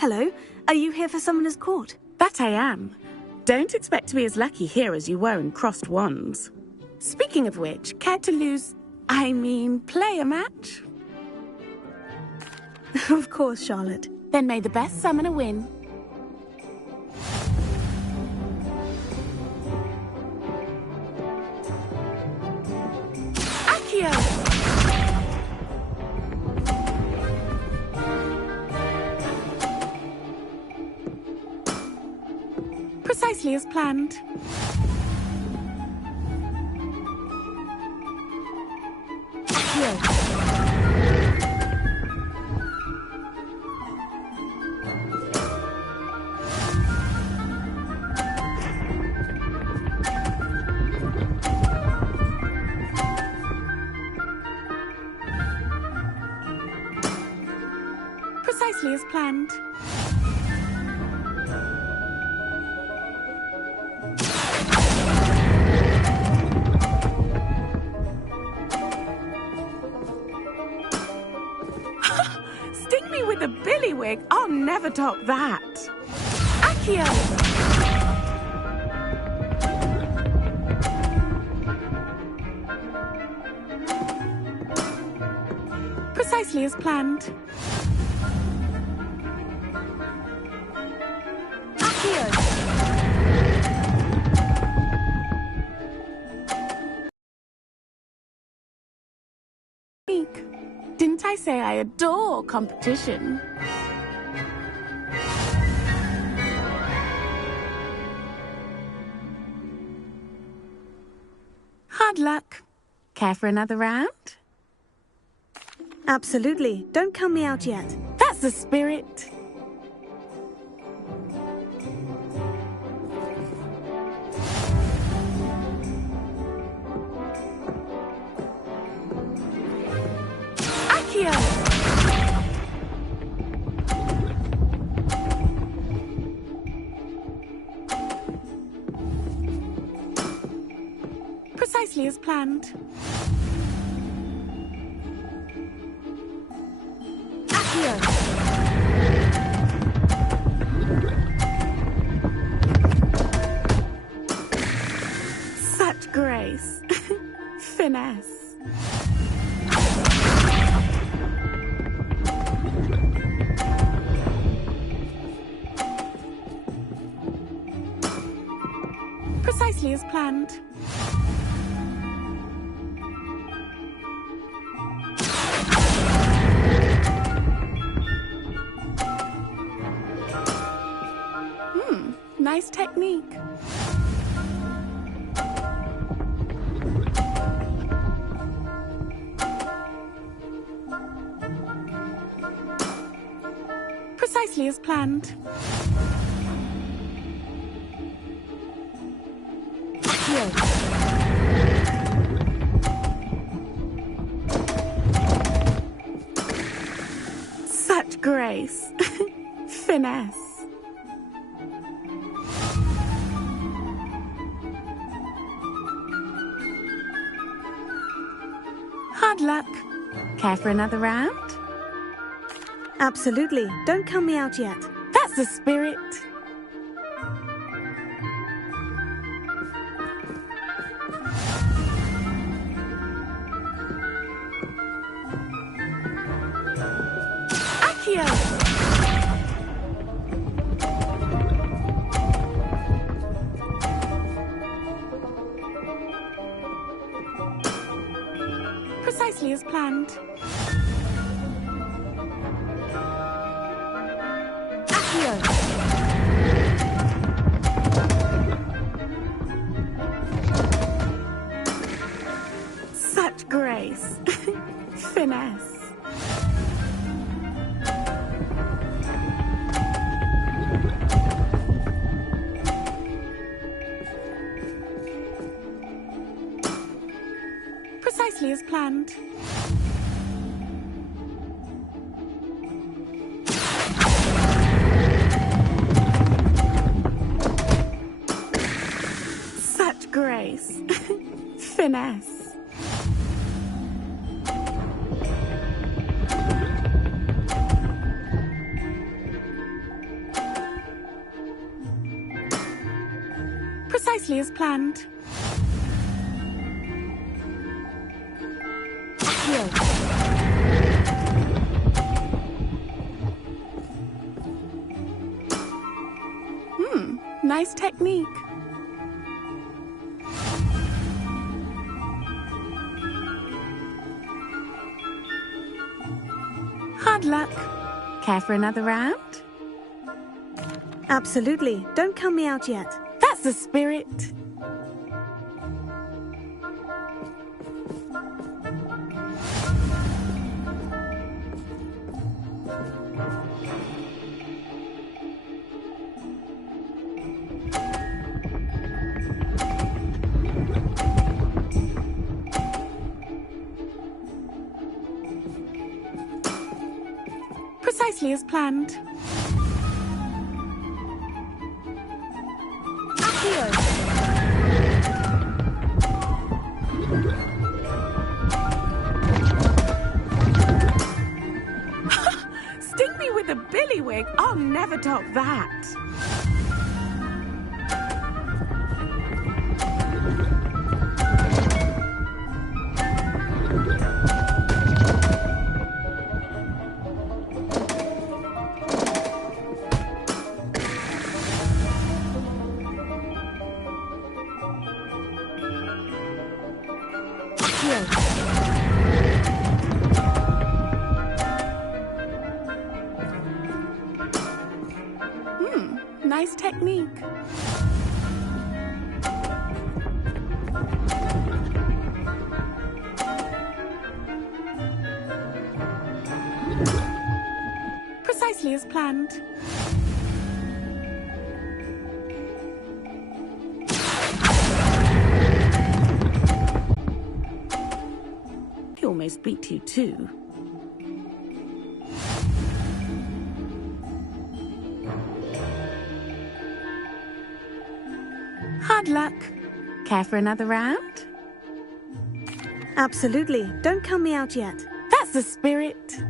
Hello, are you here for Summoner's Court? That I am. Don't expect to be as lucky here as you were in Crossed Wands. Speaking of which, care to play a match? Of course, Charlotte. Then may the best summoner win. Accio! Precisely as planned. Accio! Precisely as planned. Sting me with a billywig? I'll never top that. Accio! Precisely as planned. Didn't I say I adore competition? Hard luck. Care for another round? Absolutely. Don't count me out yet. That's the spirit. Precisely as planned. Accio! Such grace. Finesse. Precisely as planned. Nice technique. Precisely as planned. Such grace. Finesse. Hard luck. Care for another round? Absolutely. Don't count me out yet. That's the spirit. Accio! Precisely as planned. Accio! Such grace. Finesse. Precisely as planned. Such grace. Finesse. Precisely as planned. Nice technique. Hard luck. Care for another round? Absolutely. Don't count me out yet. That's the spirit. Precisely as planned. Sting me with a billywig. I'll never top that. Nice technique. Precisely as planned. He almost beat you too. Hard luck. Care for another round? Absolutely. Don't count me out yet. That's the spirit.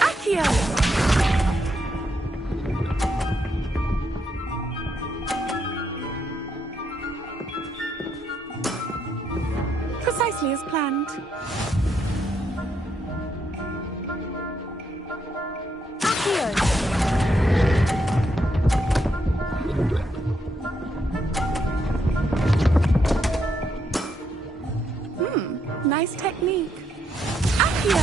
Accio! Precisely as planned. Accio! Nice technique. Accio!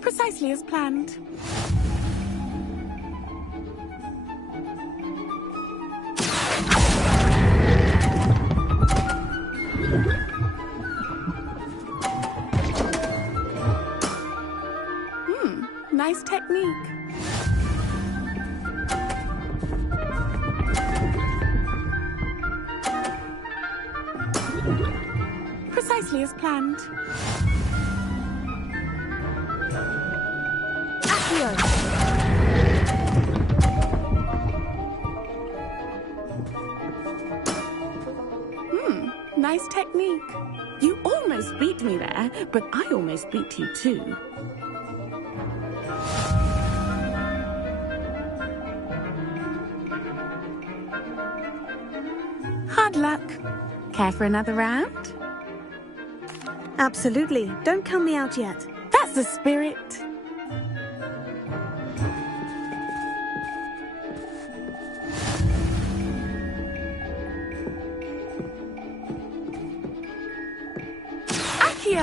Precisely as planned. Nice technique. Precisely as planned. Accio! Nice technique. You almost beat me there, but I almost beat you too. Hard luck. Care for another round? Absolutely. Don't count me out yet. That's the spirit. Accio!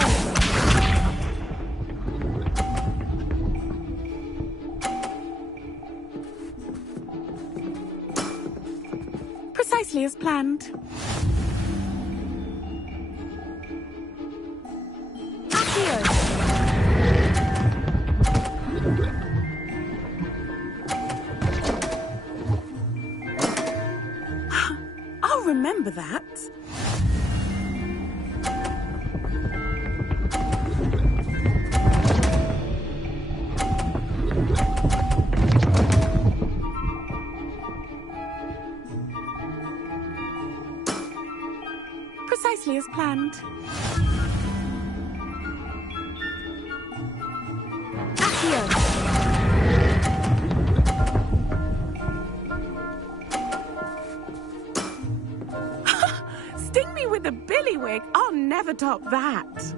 Precisely as planned. Accio! I'll remember that. as planned. Accio! Sting me with a billywig. I'll never top that.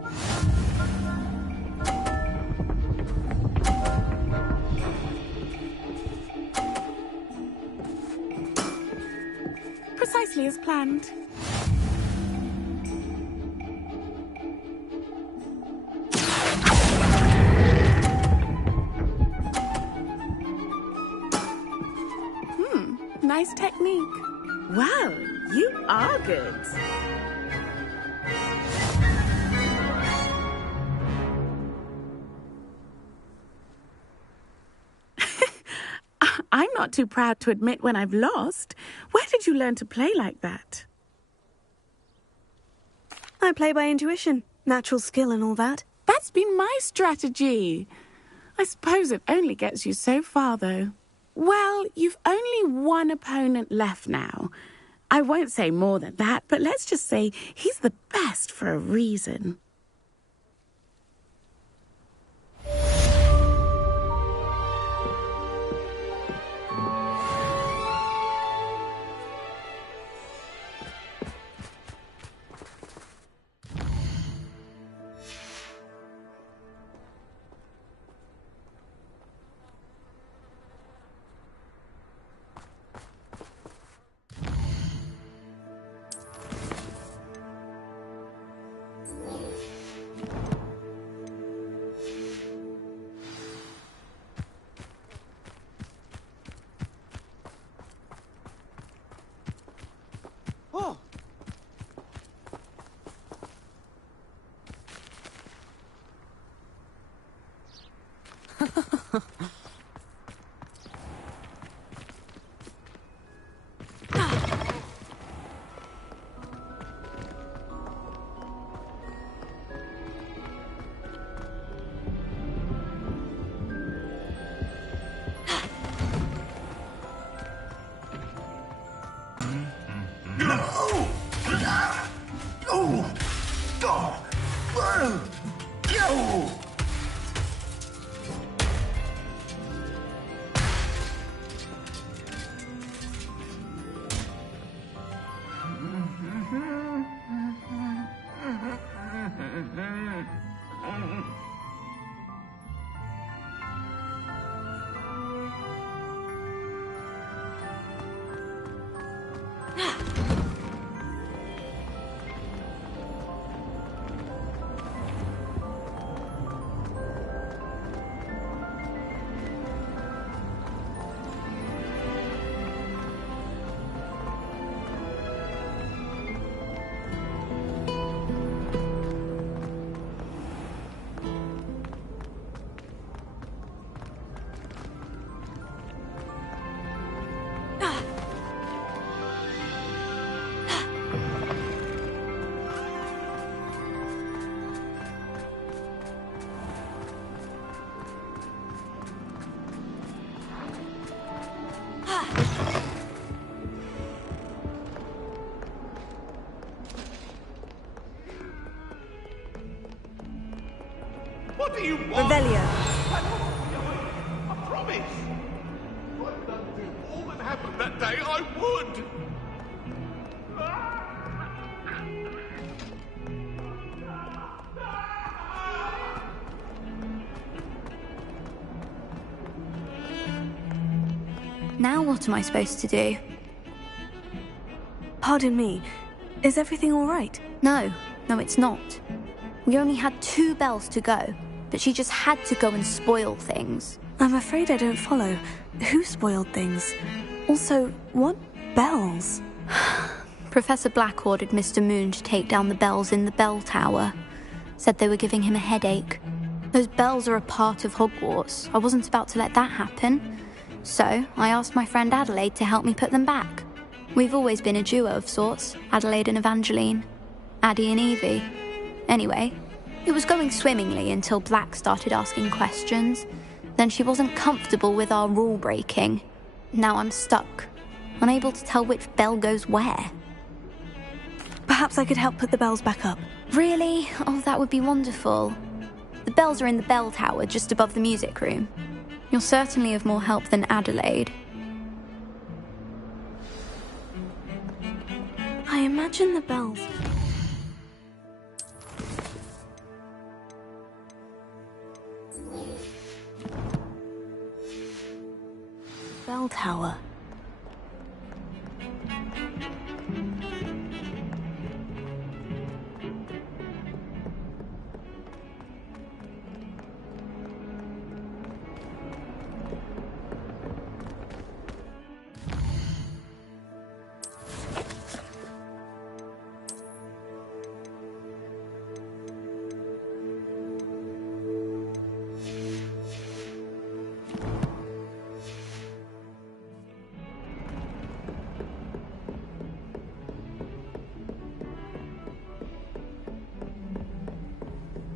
Precisely as planned. Nice technique. Wow, you are good. I'm not too proud to admit when I've lost. Where did you learn to play like that? I play by intuition, natural skill and all that. That's been my strategy. I suppose it only gets you so far, though. Well, you've only one opponent left now. I won't say more than that, but let's just say he's the best for a reason. Oh! What do you want? Revelio. I promise. If I'd done all that happened that day, I would. Now what am I supposed to do? Pardon me. Is everything all right? No, it's not. We only had 2 bells to go, but she just had to go and spoil things. I'm afraid I don't follow. Who spoiled things? Also, what bells? Professor Black ordered Mr. Moon to take down the bells in the bell tower. Said they were giving him a headache. Those bells are a part of Hogwarts. I wasn't about to let that happen. So, I asked my friend Adelaide to help me put them back. We've always been a duo of sorts, Adelaide and Evangeline. Addie and Evie. Anyway, it was going swimmingly until Black started asking questions. Then she wasn't comfortable with our rule breaking. Now I'm stuck, unable to tell which bell goes where. Perhaps I could help put the bells back up. Really? Oh, that would be wonderful. The bells are in the bell tower just above the music room. You're certainly of more help than Adelaide. I imagine the bells... Bell tower.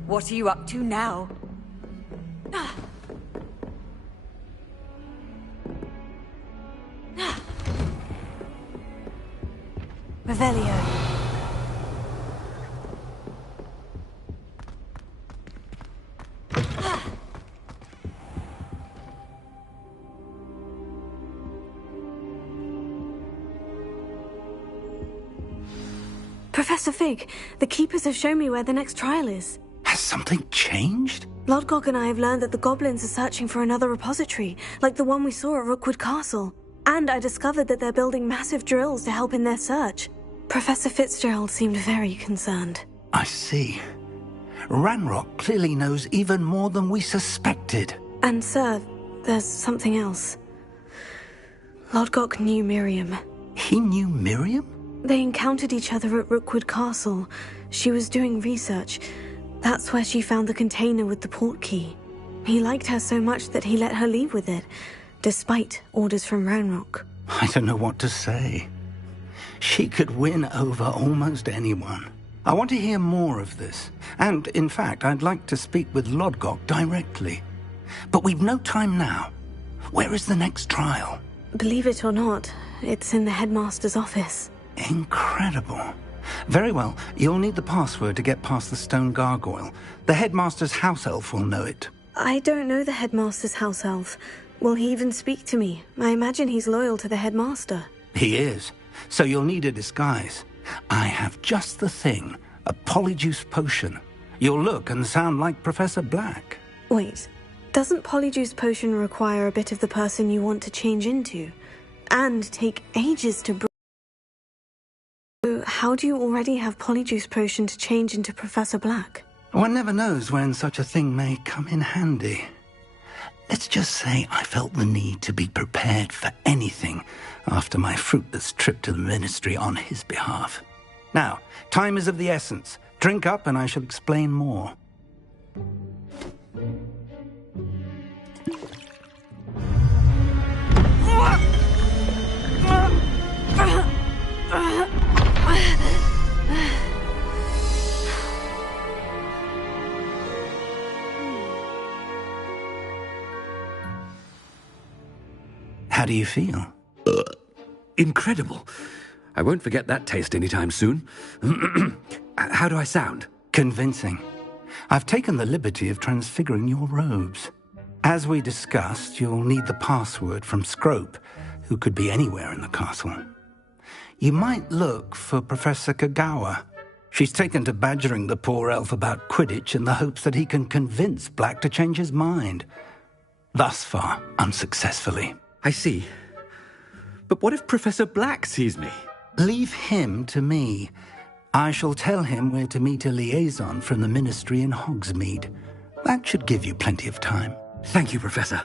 What are you up to now? Revelio. Professor Fig, the Keepers have shown me where the next trial is. Has something changed? Lodgok and I have learned that the goblins are searching for another repository, like the one we saw at Rookwood Castle. And I discovered that they're building massive drills to help in their search. Professor Fitzgerald seemed very concerned. I see. Ranrock clearly knows even more than we suspected. And sir, there's something else. Lodgok knew Miriam. He knew Miriam? They encountered each other at Rookwood Castle. She was doing research. That's where she found the container with the port key. He liked her so much that he let her leave with it, despite orders from Ranrock. I don't know what to say. She could win over almost anyone. I want to hear more of this. And, in fact, I'd like to speak with Lodgok directly. But we've no time now. Where is the next trial? Believe it or not, it's in the headmaster's office. Incredible. Very well, you'll need the password to get past the stone gargoyle. The headmaster's house elf will know it. I don't know the headmaster's house elf. Will he even speak to me? I imagine he's loyal to the headmaster. He is. So you'll need a disguise. I have just the thing. A polyjuice potion. You'll look and sound like Professor Black. Wait, doesn't polyjuice potion require a bit of the person you want to change into? And take ages to brew? How do you already have polyjuice potion to change into Professor Black? One never knows when such a thing may come in handy. Let's just say I felt the need to be prepared for anything after my fruitless trip to the ministry on his behalf. Now, time is of the essence. Drink up and I shall explain more. How do you feel? Incredible. I won't forget that taste anytime soon. How do I sound? Convincing. I've taken the liberty of transfiguring your robes. As we discussed, you'll need the password from Scrope, who could be anywhere in the castle. You might look for Professor Kagawa. She's taken to badgering the poor elf about Quidditch in the hopes that he can convince Black to change his mind. Thus far, unsuccessfully. I see. But what if Professor Black sees me? Leave him to me. I shall tell him where to meet a liaison from the ministry in Hogsmeade. That should give you plenty of time. Thank you, Professor.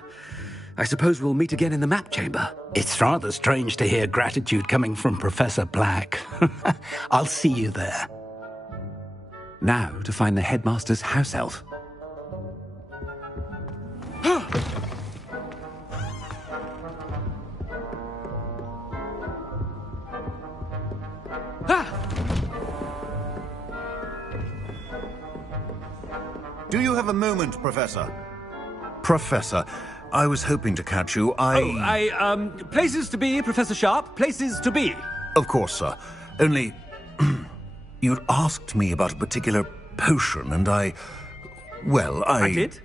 I suppose we'll meet again in the map chamber. It's rather strange to hear gratitude coming from Professor Black. I'll see you there. Now to find the headmaster's house elf. Do you have a moment, Professor? Professor, I was hoping to catch you. Places to be, Professor Sharp. Places to be. Of course, sir. Only... You'd asked me about a particular potion, and I did?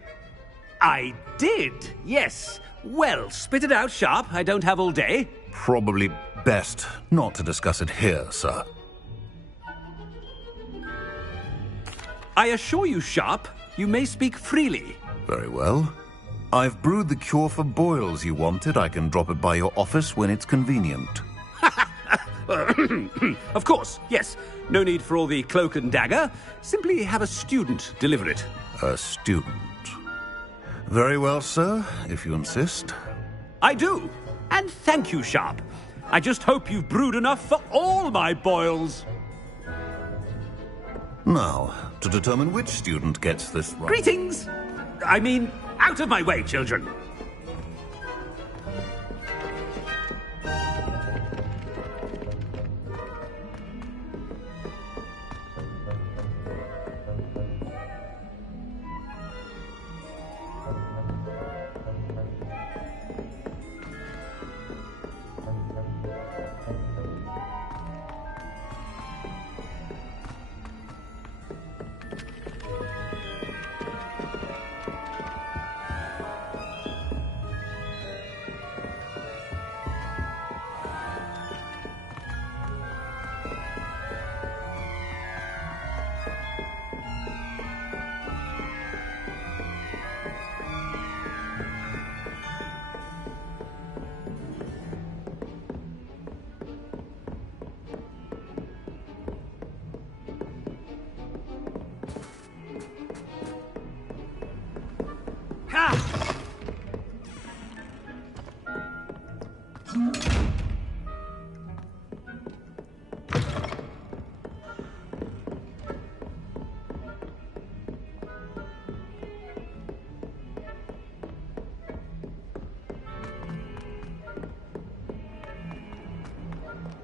I did, yes. Well, spit it out, Sharp. I don't have all day. Probably best not to discuss it here, sir. I assure you, Sharp, you may speak freely. Very well. I've brewed the cure for boils you wanted. I can drop it by your office when it's convenient. Of course, yes. No need for all the cloak and dagger. Simply have a student deliver it. A student. Very well, sir, if you insist. I do. And thank you, Sharp. I just hope you've brewed enough for all my boils. Now, to determine which student gets this right. Greetings! I mean, out of my way, children.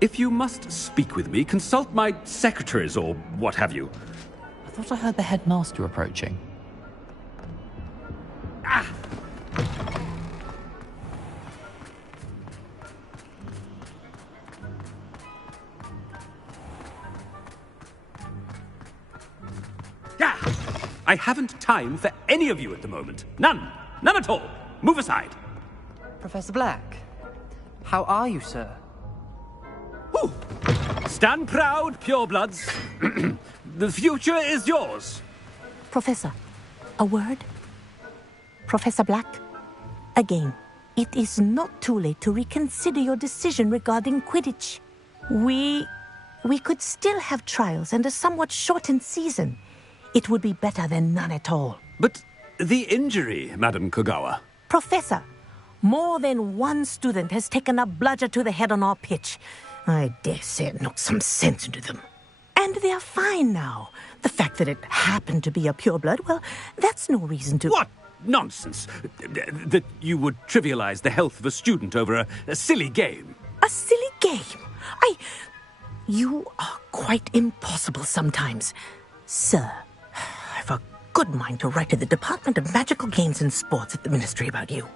If you must speak with me, consult my secretaries or what have you. I thought I heard the headmaster approaching. I haven't time for any of you at the moment. None. None at all. Move aside. Professor Black, how are you, sir? Ooh. Stand proud, purebloods. The future is yours. Professor, a word? Professor Black, again, it is not too late to reconsider your decision regarding Quidditch. We could still have trials and a somewhat shortened season. It would be better than none at all. But the injury, Madam Kogawa. Professor, more than one student has taken a bludger to the head on our pitch. I dare say it knocked some sense into them. And they are fine now. The fact that it happened to be a pureblood, well, that's no reason to... What nonsense! That you would trivialize the health of a student over a silly game. A silly game? You are quite impossible sometimes. Sir, I've a good mind to write to the Department of Magical Games and Sports at the Ministry about you.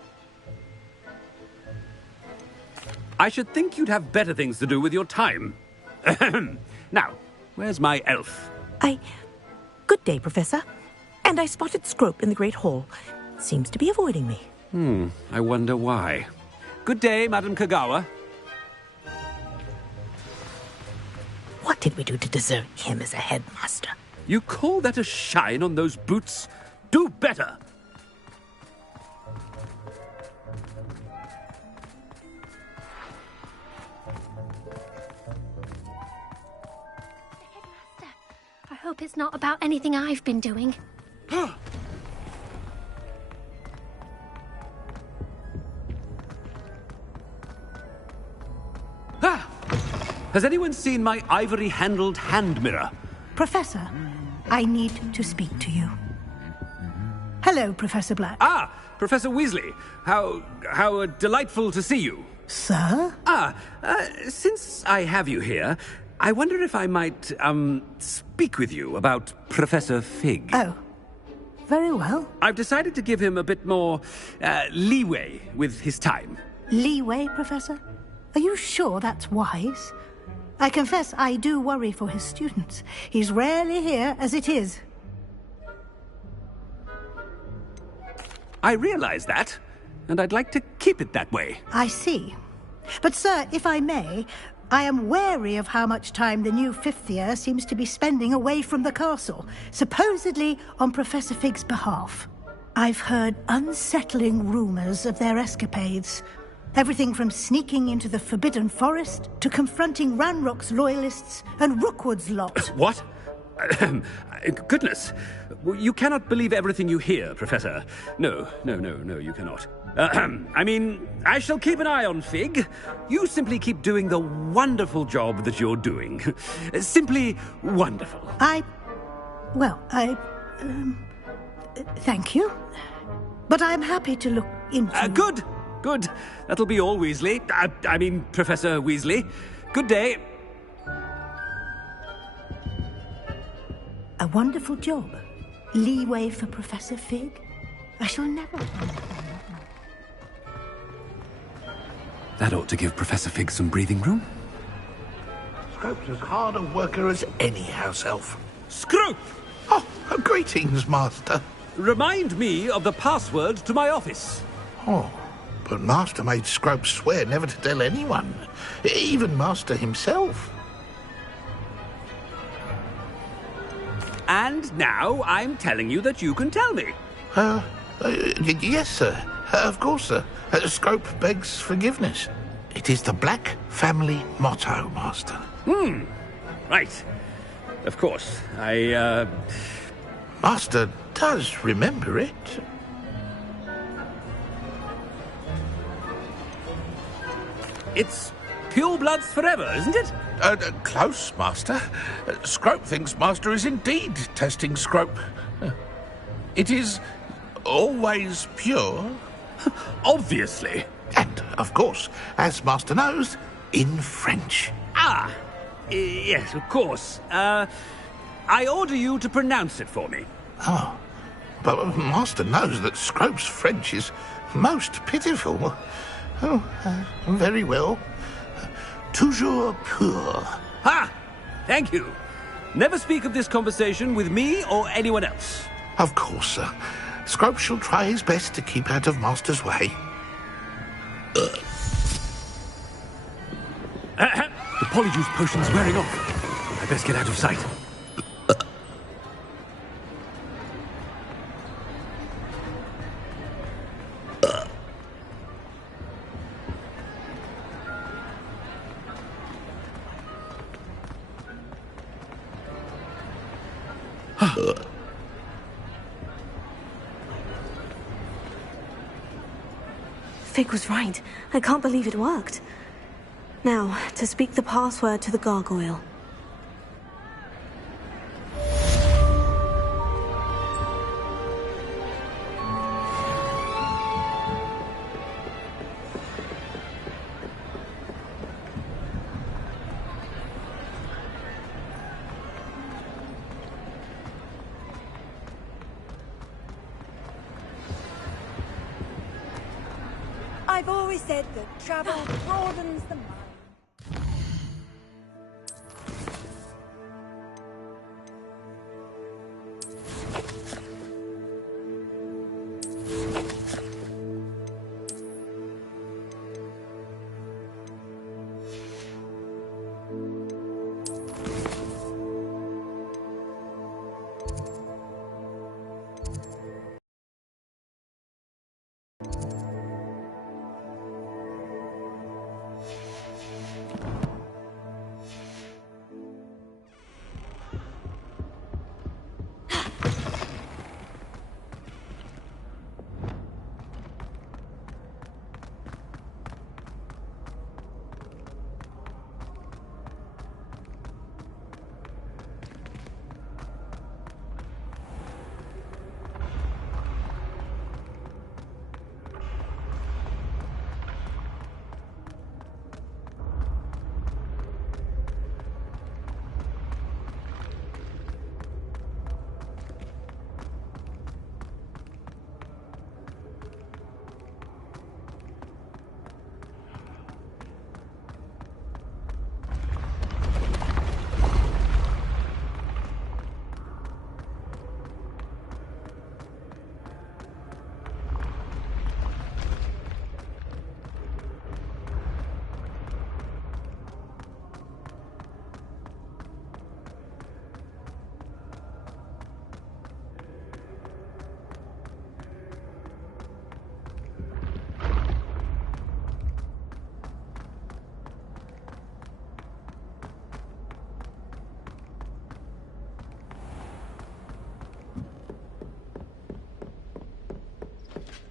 I should think you'd have better things to do with your time. Now, where's my elf? Good day, Professor. And I spotted Scrope in the Great Hall. Seems to be avoiding me. I wonder why. Good day, Madam Kogawa. What did we do to deserve him as a headmaster? You call that a shine on those boots? Do better! I hope it's not about anything I've been doing. Has anyone seen my ivory-handled hand mirror? Professor, I need to speak to you. Hello, Professor Black. Professor Weasley. How delightful to see you. Sir? Since I have you here, I wonder if I might, speak with you about Professor Fig. Oh, very well. I've decided to give him a bit more, leeway with his time. Leeway, Professor? Are you sure that's wise? I confess I do worry for his students. He's rarely here as it is. I realize that, and I'd like to keep it that way. I see. But, sir, if I may, I am wary of how much time the new fifth year seems to be spending away from the castle, supposedly on Professor Fig's behalf. I've heard unsettling rumors of their escapades. Everything from sneaking into the Forbidden Forest to confronting Ranrock's loyalists and Rookwood's lot. What? Goodness. You cannot believe everything you hear, Professor. No, you cannot. I mean, I shall keep an eye on Fig. You simply keep doing the wonderful job that you're doing. Simply wonderful. Thank you. But I'm happy to look into... Good. That'll be all, Weasley. I mean, Professor Weasley. Good day. A wonderful job. Leeway for Professor Fig. I shall never... That ought to give Professor Fig some breathing room. Scrope's as hard a worker as any house elf. Scrope! Oh, greetings, Master. Remind me of the password to my office. Oh, but Master made Scrope swear never to tell anyone, even Master himself. And now I'm telling you that you can tell me. Yes, sir. Of course, sir. Scrope begs forgiveness. It is the Black family motto, Master. Right. Of course. Master does remember it. It's pure bloods forever, isn't it? Close, Master. Scrope thinks Master is indeed testing Scrope. It is always pure. Obviously. And, of course, as Master knows, in French. Yes, of course. I order you to pronounce it for me. Oh, but Master knows that Scrope's French is most pitiful. Oh, very well. Toujours pur. Ha! Thank you. Never speak of this conversation with me or anyone else. Of course, sir. Scrope shall try his best to keep out of Master's way. The Polyjuice potion's wearing off. I best get out of sight. Fig was right. I can't believe it worked. Now, to speak the password to the gargoyle. I've always said that travel broadens the mind.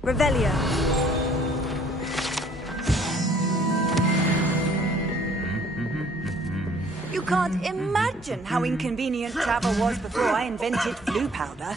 Revelio. You can't imagine how inconvenient travel was before I invented flu powder.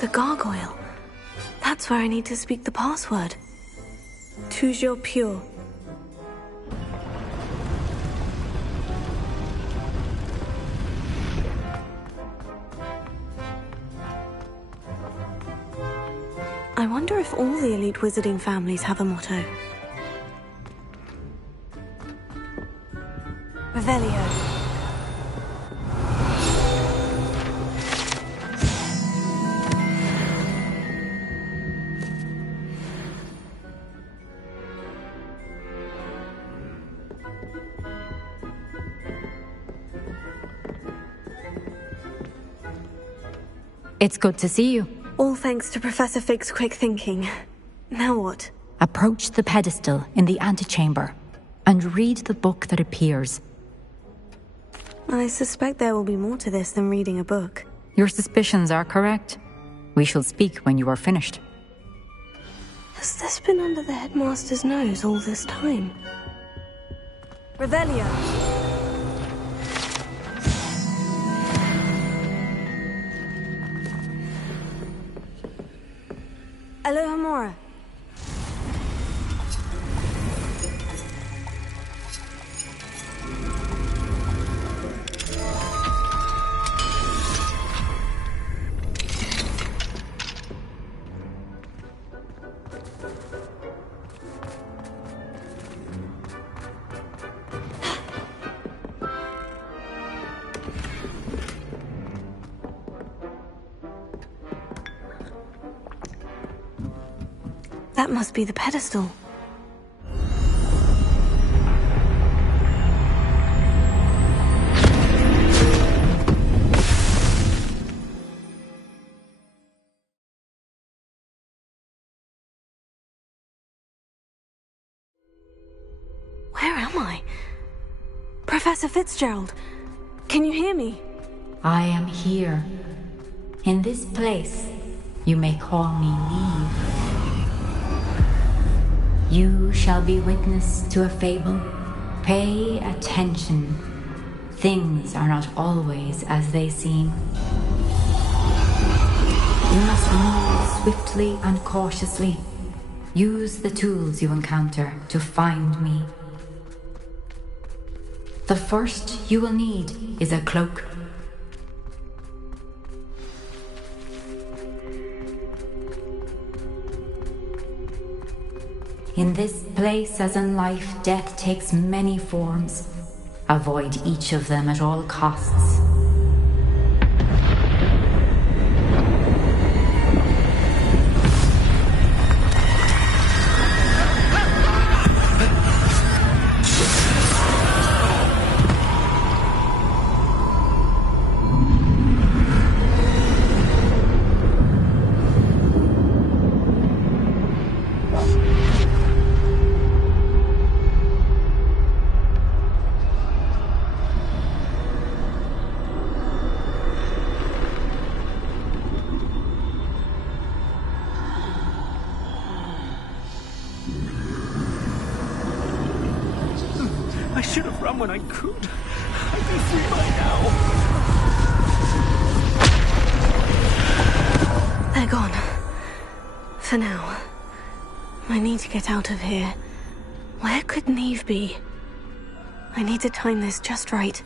The gargoyle. That's where I need to speak the password. Toujours pure. I wonder if all the elite wizarding families have a motto. Revelio. It's good to see you. All thanks to Professor Fig's quick thinking. Now what? Approach the pedestal in the antechamber and read the book that appears. I suspect there will be more to this than reading a book. Your suspicions are correct. We shall speak when you are finished. Has this been under the headmaster's nose all this time? Revelio. Alohomora. That must be the pedestal. Where am I? Professor Fitzgerald, can you hear me? I am here. In this place, you may call me Neve. You shall be witness to a fable. Pay attention. Things are not always as they seem. You must move swiftly and cautiously. Use the tools you encounter to find me. The first you will need is a cloak. In this place, as in life, death takes many forms. Avoid each of them at all costs. run when I could. I'd be free by now. They're gone. For now. I need to get out of here. Where could Neve be? I need to time this just right.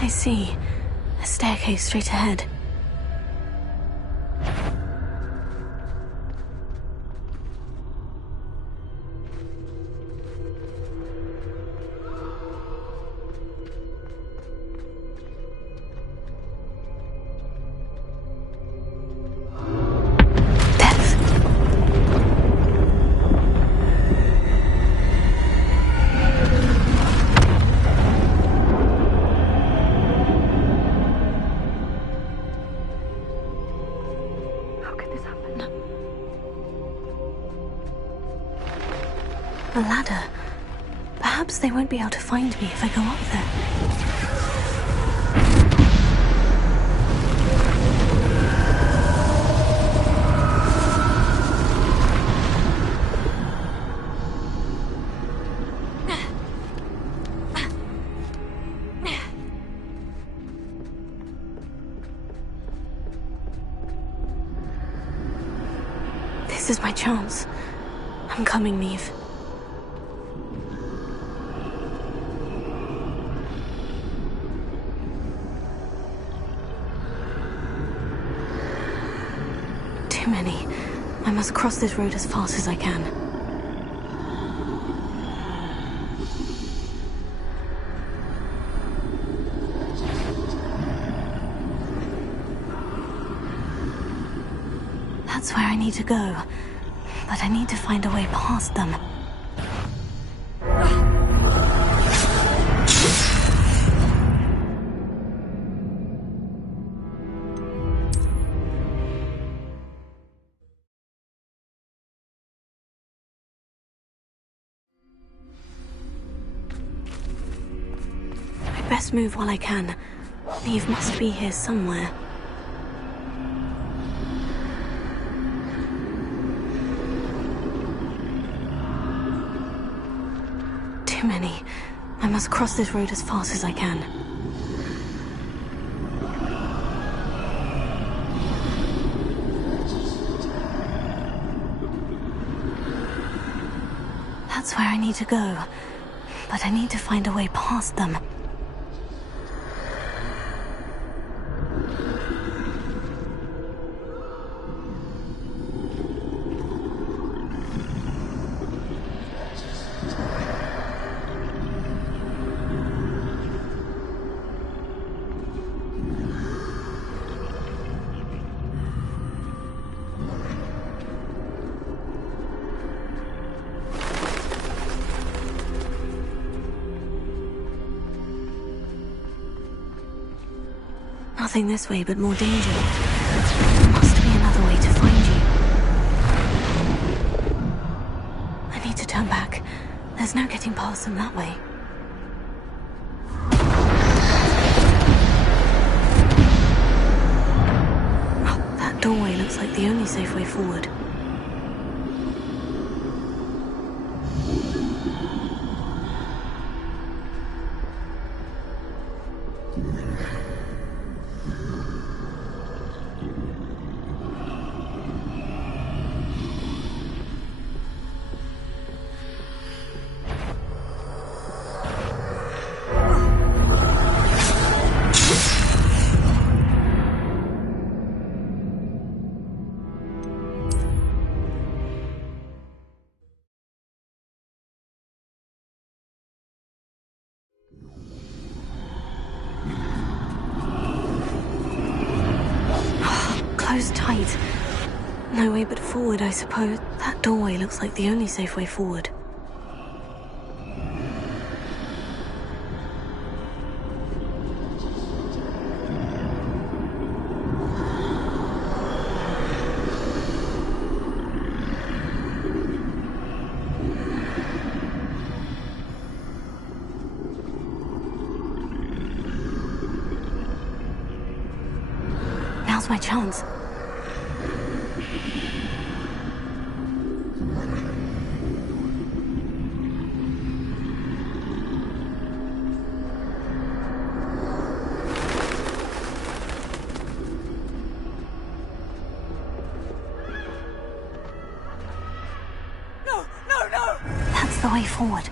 I see. A staircase straight ahead. A ladder. Perhaps they won't be able to find me if I go up there. This is my chance. I'm coming, Neve. Too many. I must cross this road as fast as I can. That's where I need to go, but I need to find a way past them. I'd best move while I can. Neve must be here somewhere. Too many. I must cross this road as fast as I can. That's where I need to go, but I need to find a way past them. Nothing this way, but more danger. There must be another way to find you. I need to turn back. There's no getting past them that way. Oh, that doorway looks like the only safe way forward. Closed tight. No way but forward, I suppose. That doorway looks like the only safe way forward. Now's my chance. No! That's the way forward.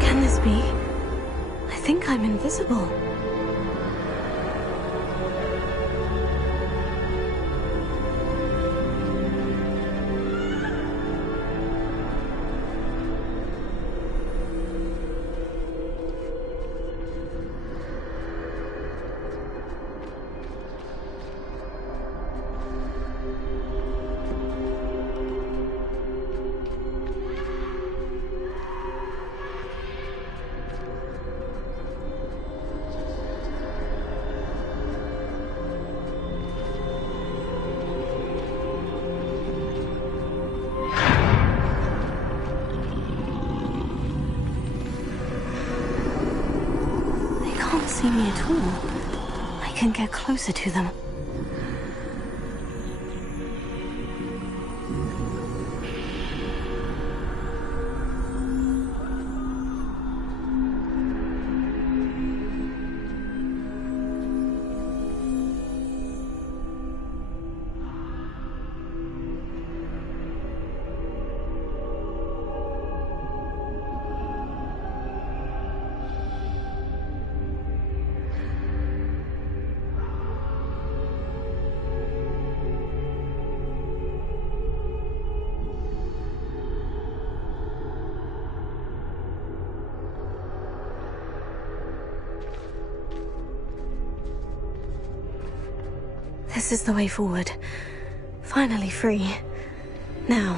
Can this be? I think I'm invisible. See me at all. I can get closer to them. This is the way forward. Finally free. Now,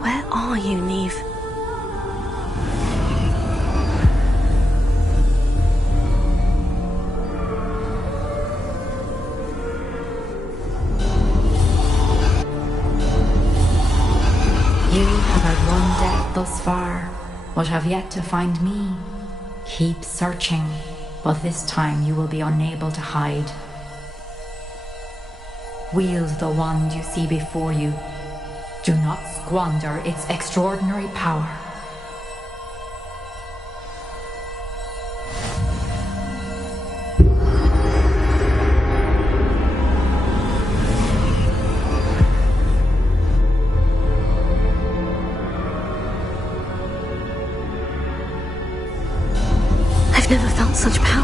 where are you, Neve? You have had one death thus far, but have yet to find me. Keep searching, but this time you will be unable to hide. Wield the wand you see before you. Do not squander its extraordinary power. I've never felt such power.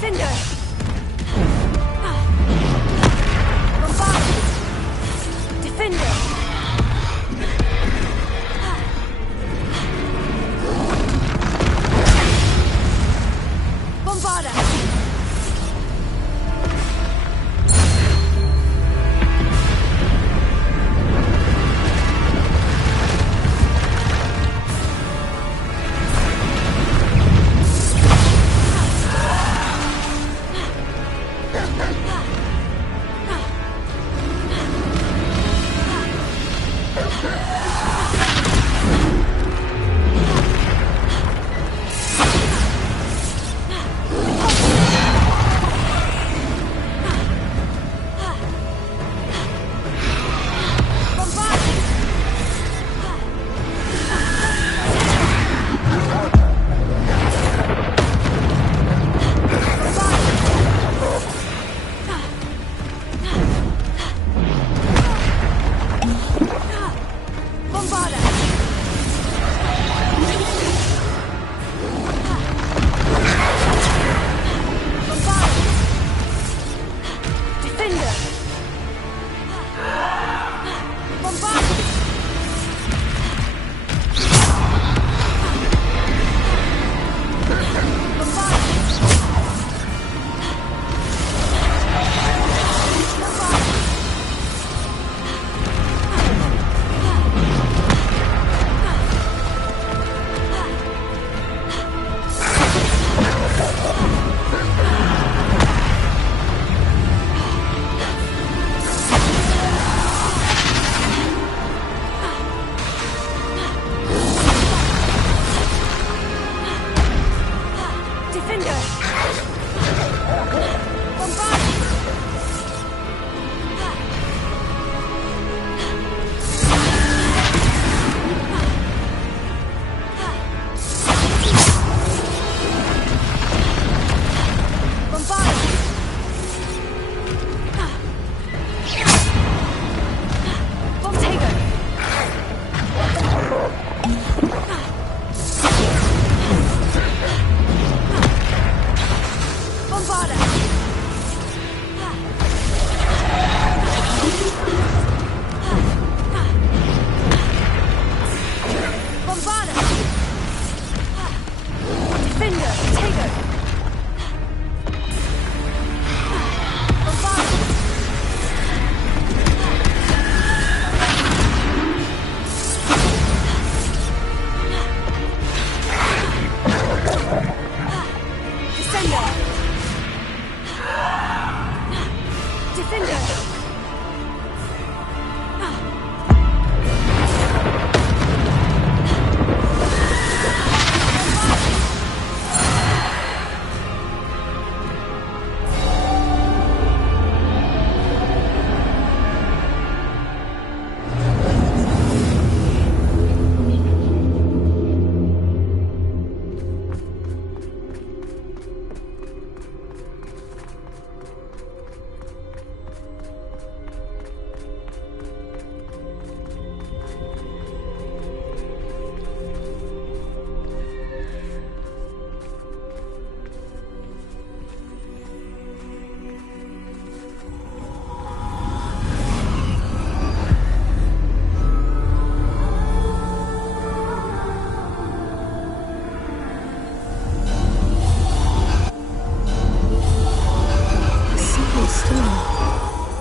Defender! Bombard! Defender! Bombarda!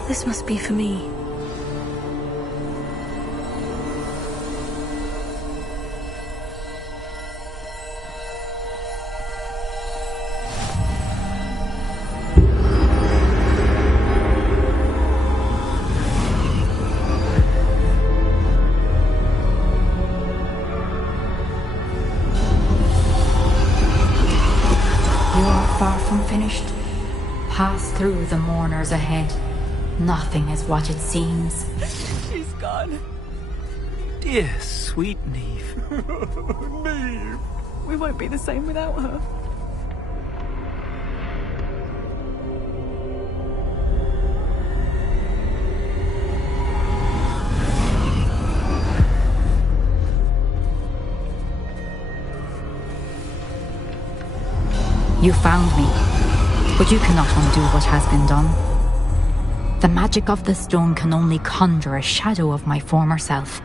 This must be for me. You are far from finished. Pass through the mourners ahead. Nothing is what it seems. She's gone. Dear sweet Neve. Neve. We won't be the same without her. You found me. But you cannot undo what has been done. The magic of the stone can only conjure a shadow of my former self.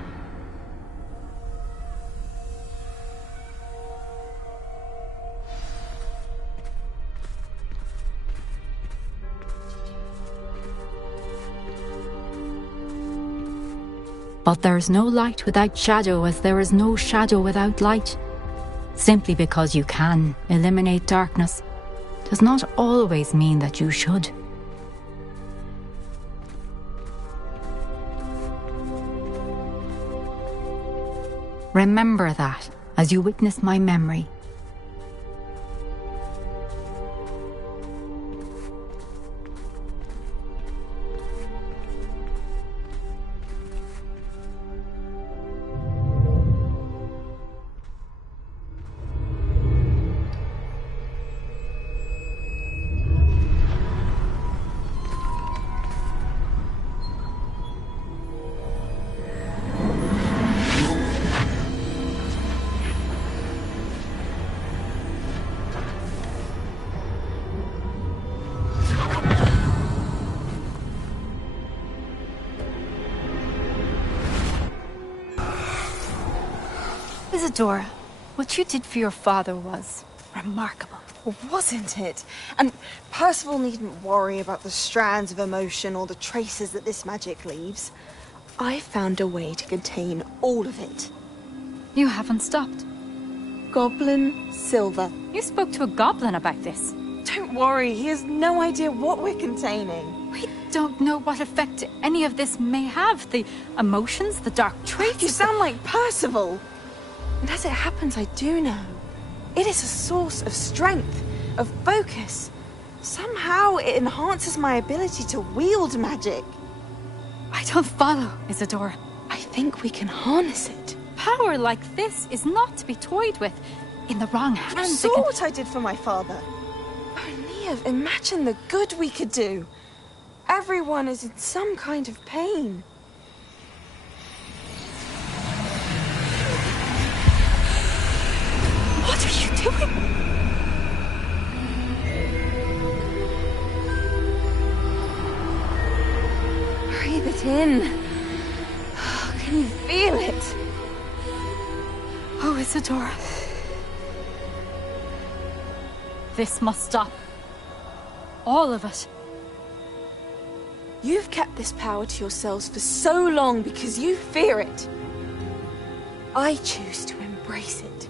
But there is no light without shadow, as there is no shadow without light. Simply because you can eliminate darkness does not always mean that you should. Remember that as you witness my memory. Isadora, what you did for your father was remarkable. Wasn't it? And Percival needn't worry about the strands of emotion or the traces that this magic leaves. I found a way to contain all of it. You haven't stopped. Goblin Silver. You spoke to a goblin about this. Don't worry, he has no idea what we're containing. We don't know what effect any of this may have. The emotions, the dark traits. You sound like Percival. And as it happens, I do know. It is a source of strength, of focus. Somehow it enhances my ability to wield magic. I don't follow, Isadora. I think we can harness it. Power like this is not to be toyed with. In the wrong hands, You saw what I did for my father. Oh, Neve, imagine the good we could do. Everyone is in some kind of pain. What are you doing? Breathe it in. Can you feel it? Oh, Isadora. This must stop. All of it. You've kept this power to yourselves for so long because you fear it. I choose to embrace it.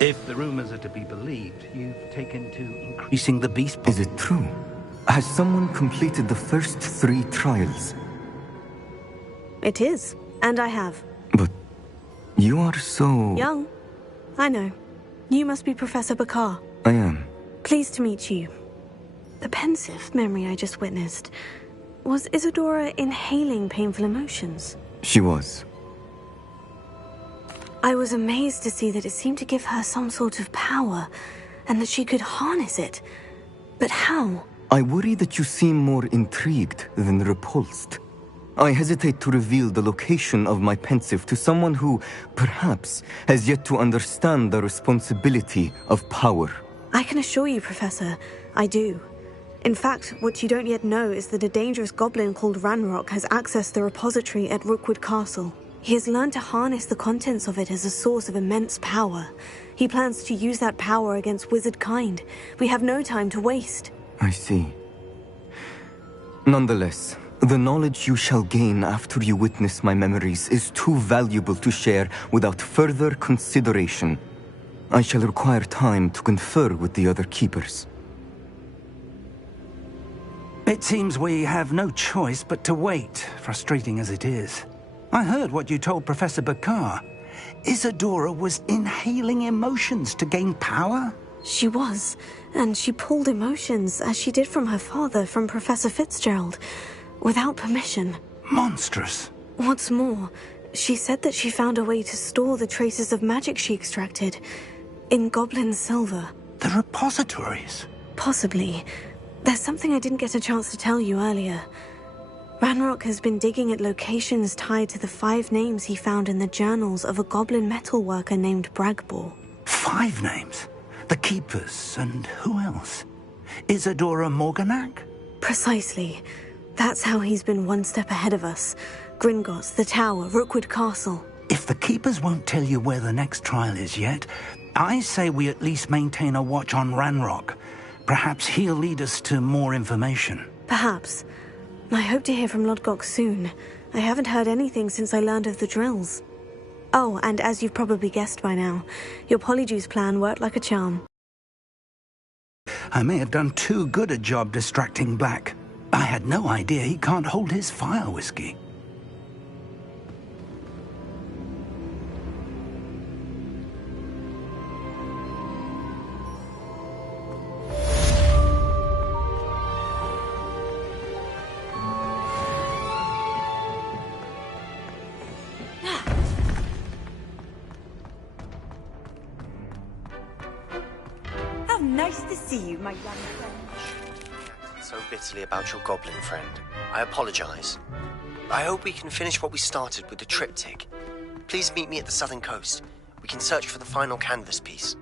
If the rumors are to be believed, you've taken to increasing the beast... Is it true? Has someone completed the first 3 trials? It is, and I have. But you are so... Young. I know. You must be Professor Bakar. I am. Pleased to meet you. The pensive memory I just witnessed. Was Isadora inhaling painful emotions? She was. I was amazed to see that it seemed to give her some sort of power, and that she could harness it. But how? I worry that you seem more intrigued than repulsed. I hesitate to reveal the location of my pensive to someone who, perhaps, has yet to understand the responsibility of power. I can assure you, Professor, I do. In fact, what you don't yet know is that a dangerous goblin called Ranrock has accessed the repository at Rookwood Castle. He has learned to harness the contents of it as a source of immense power. He plans to use that power against wizard kind. We have no time to waste. I see. Nonetheless, the knowledge you shall gain after you witness my memories is too valuable to share without further consideration. I shall require time to confer with the other keepers. It seems we have no choice but to wait, frustrating as it is. I heard what you told Professor Bakar. Isadora was inhaling emotions to gain power? She was, and she pulled emotions, as she did from her father, from Professor Fitzgerald, without permission. Monstrous. What's more, she said that she found a way to store the traces of magic she extracted in goblin silver. The repositories? Possibly. There's something I didn't get a chance to tell you earlier. Ranrock has been digging at locations tied to the 5 names he found in the journals of a goblin metalworker named Bragbor. 5 names? The Keepers, and who else? Isadora Morganac? Precisely. That's how he's been one step ahead of us. Gringotts, the Tower, Rookwood Castle. If the Keepers won't tell you where the next trial is yet, I say we at least maintain a watch on Ranrock. Perhaps he'll lead us to more information. Perhaps. I hope to hear from Lodgok soon. I haven't heard anything since I learned of the drills. Oh, and as you've probably guessed by now, your Polyjuice plan worked like a charm. I may have done too good a job distracting Black. I had no idea he can't hold his fire whiskey. How nice to see you, my young friend. So bitterly about your goblin friend. I apologize. I hope we can finish what we started with the triptych. Please meet me at the southern coast. We can search for the final canvas piece.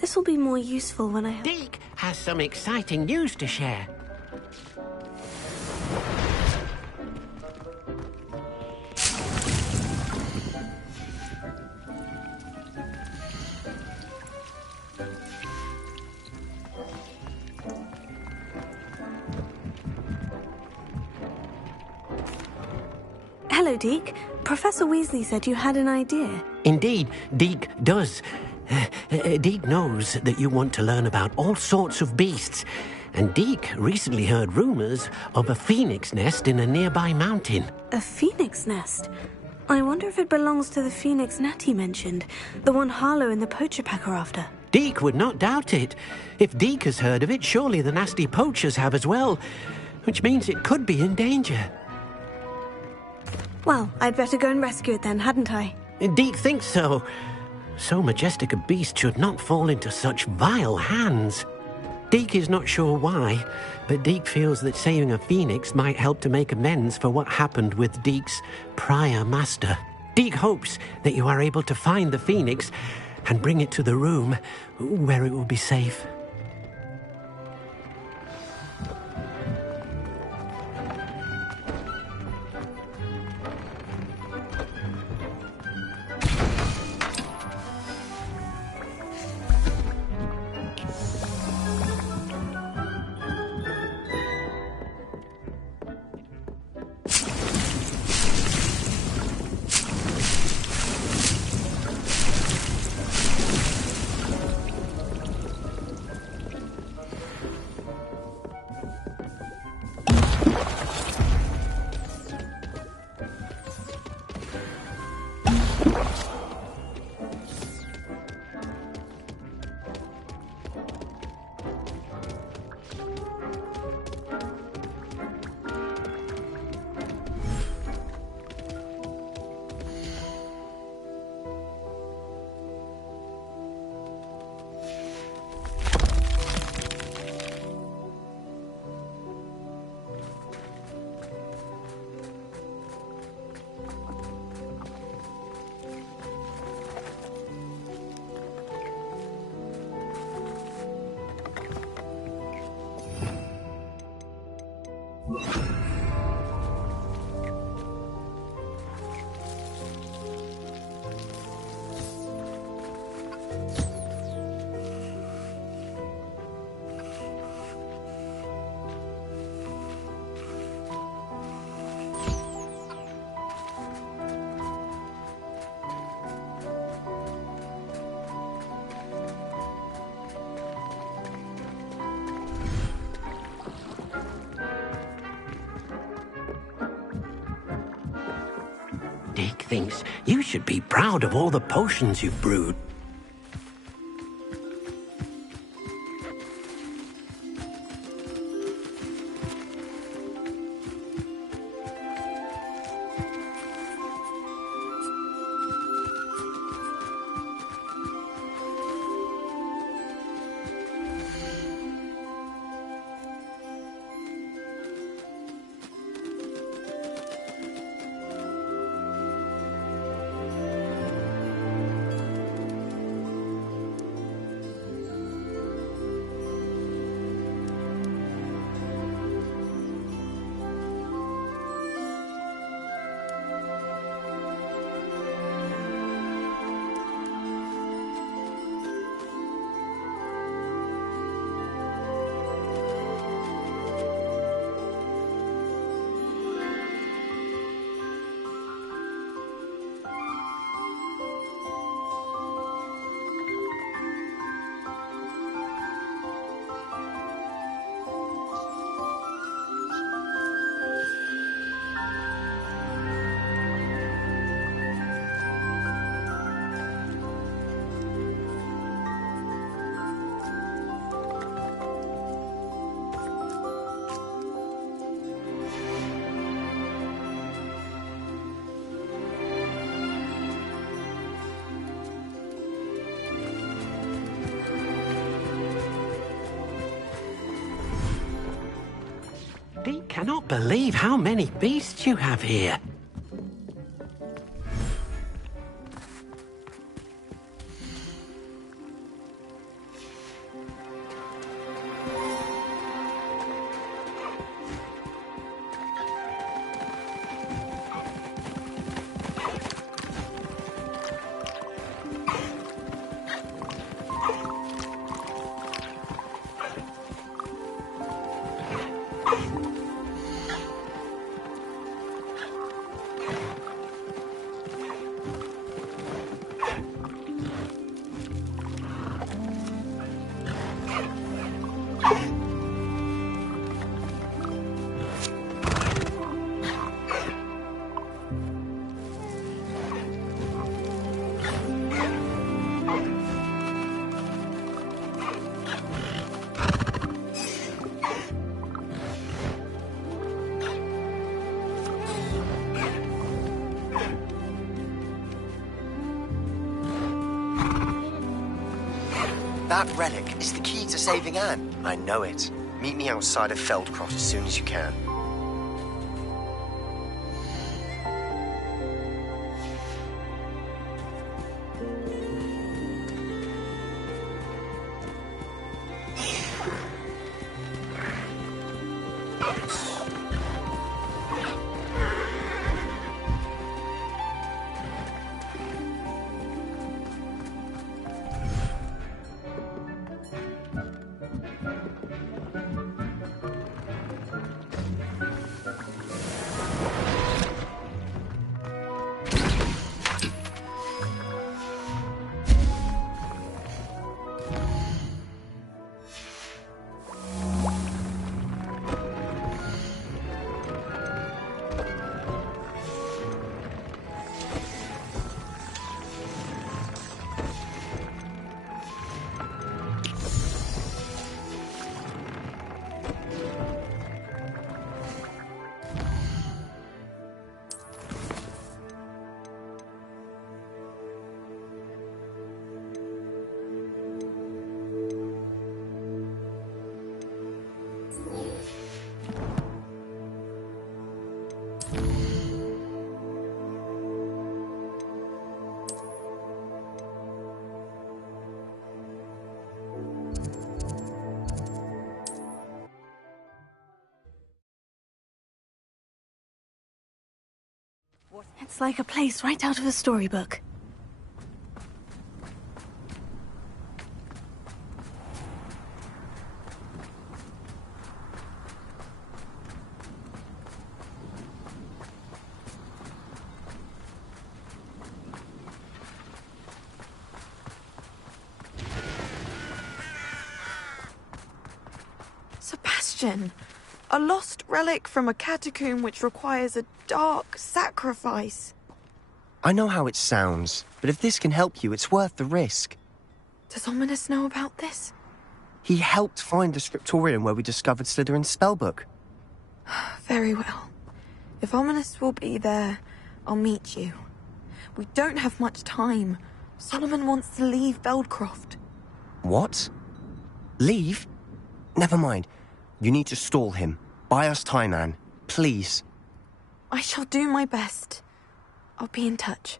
This will be more useful when I... Deke has some exciting news to share. Hello, Deke. Professor Weasley said you had an idea. Indeed, Deke does. Deke knows that you want to learn about all sorts of beasts, and Deke recently heard rumors of a phoenix nest in a nearby mountain. A phoenix nest? I wonder if it belongs to the phoenix Natty mentioned, the one Harlow and the poacher pack are after. Deke would not doubt it. If Deke has heard of it, surely the nasty poachers have as well, which means it could be in danger. Well, I'd better go and rescue it then, hadn't I? Deke thinks so. So majestic a beast should not fall into such vile hands. Deke is not sure why, but Deke feels that saving a phoenix might help to make amends for what happened with Deke's prior master. Deke hopes that you are able to find the phoenix and bring it to the room where it will be safe. Dick thinks you should be proud of all the potions you've brewed. Deke cannot believe how many beasts you have here. That relic is the key to saving Anne. I know it. Meet me outside of Feldcroft as soon as you can. It's like a place right out of a storybook. Sebastian, a lost relic from a catacomb which requires a dark sacrifice. I know how it sounds, but if this can help you, it's worth the risk. Does Ominous know about this? He helped find the scriptorium where we discovered Slytherin's spellbook. Very well. If Ominous will be there, I'll meet you. We don't have much time. Solomon wants to leave Beldcroft. What? Leave? Never mind. You need to stall him. Buy us time, Anne. Please. I shall do my best. I'll be in touch.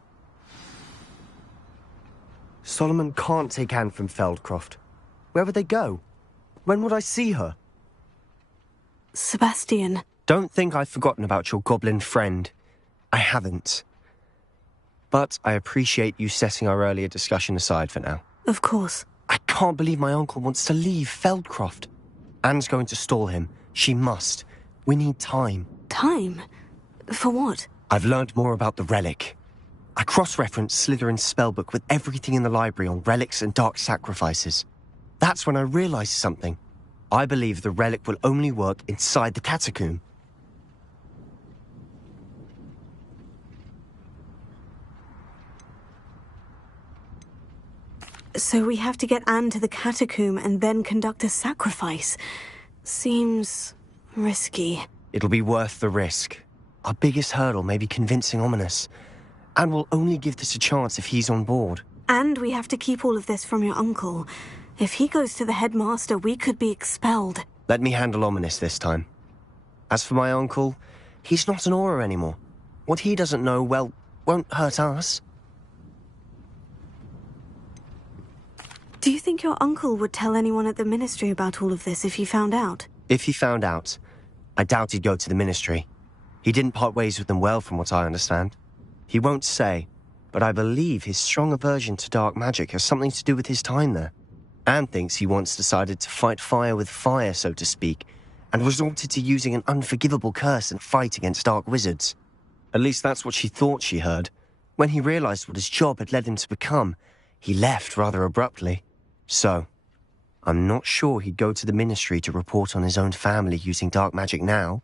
Solomon can't take Anne from Feldcroft. Where would they go? When would I see her? Sebastian. Don't think I've forgotten about your goblin friend. I haven't. But I appreciate you setting our earlier discussion aside for now. Of course. I can't believe my uncle wants to leave Feldcroft. Anne's going to stall him. She must. We need time. Time? For what? I've learned more about the relic. I cross-referenced Slytherin's spellbook with everything in the library on relics and dark sacrifices. That's when I realized something. I believe the relic will only work inside the catacomb. So we have to get Anne to the catacomb and then conduct a sacrifice. Seems risky. It'll be worth the risk. Our biggest hurdle may be convincing Ominous. And we'll only give this a chance if he's on board. And we have to keep all of this from your uncle. If he goes to the headmaster, we could be expelled. Let me handle Ominous this time. As for my uncle, he's not an Auror anymore. What he doesn't know, well, won't hurt us. Do you think your uncle would tell anyone at the ministry about all of this if he found out? If he found out, I doubt he'd go to the ministry. He didn't part ways with them well, from what I understand. He won't say, but I believe his strong aversion to dark magic has something to do with his time there. Anne thinks he once decided to fight fire with fire, so to speak, and resorted to using an unforgivable curse and fight against dark wizards. At least that's what she thought she heard. When he realized what his job had led him to become, he left rather abruptly. So, I'm not sure he'd go to the ministry to report on his own family using dark magic now.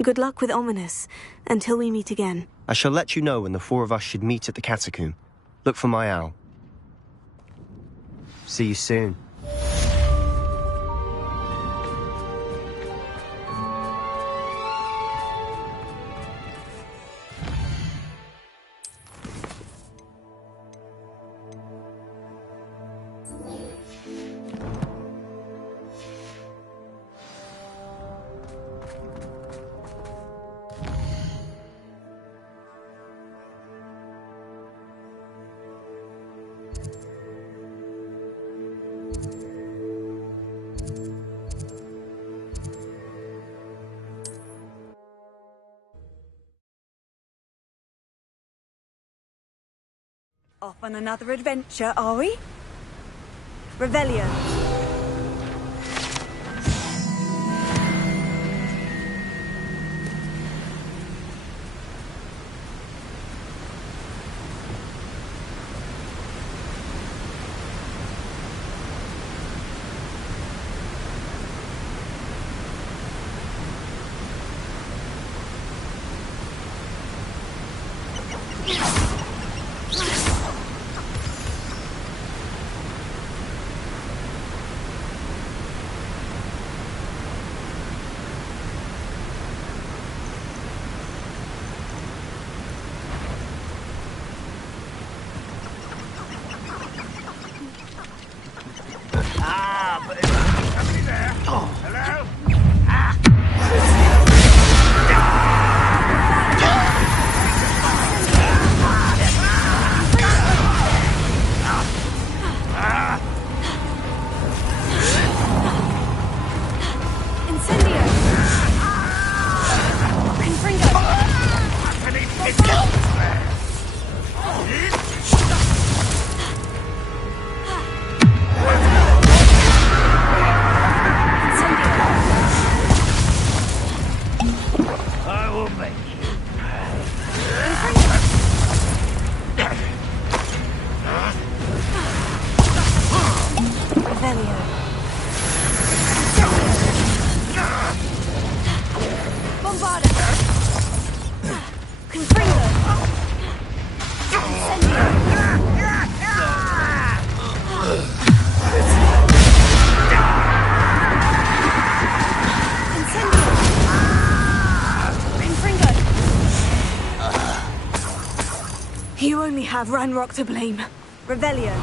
Good luck with Ominous, until we meet again. I shall let you know when the four of us should meet at the catacomb. Look for my owl. See you soon. Off on another adventure, are we? Revelio. will make you pay. Revelio. Bombarda. Confringo. You only have Ranrock to blame. Revelio.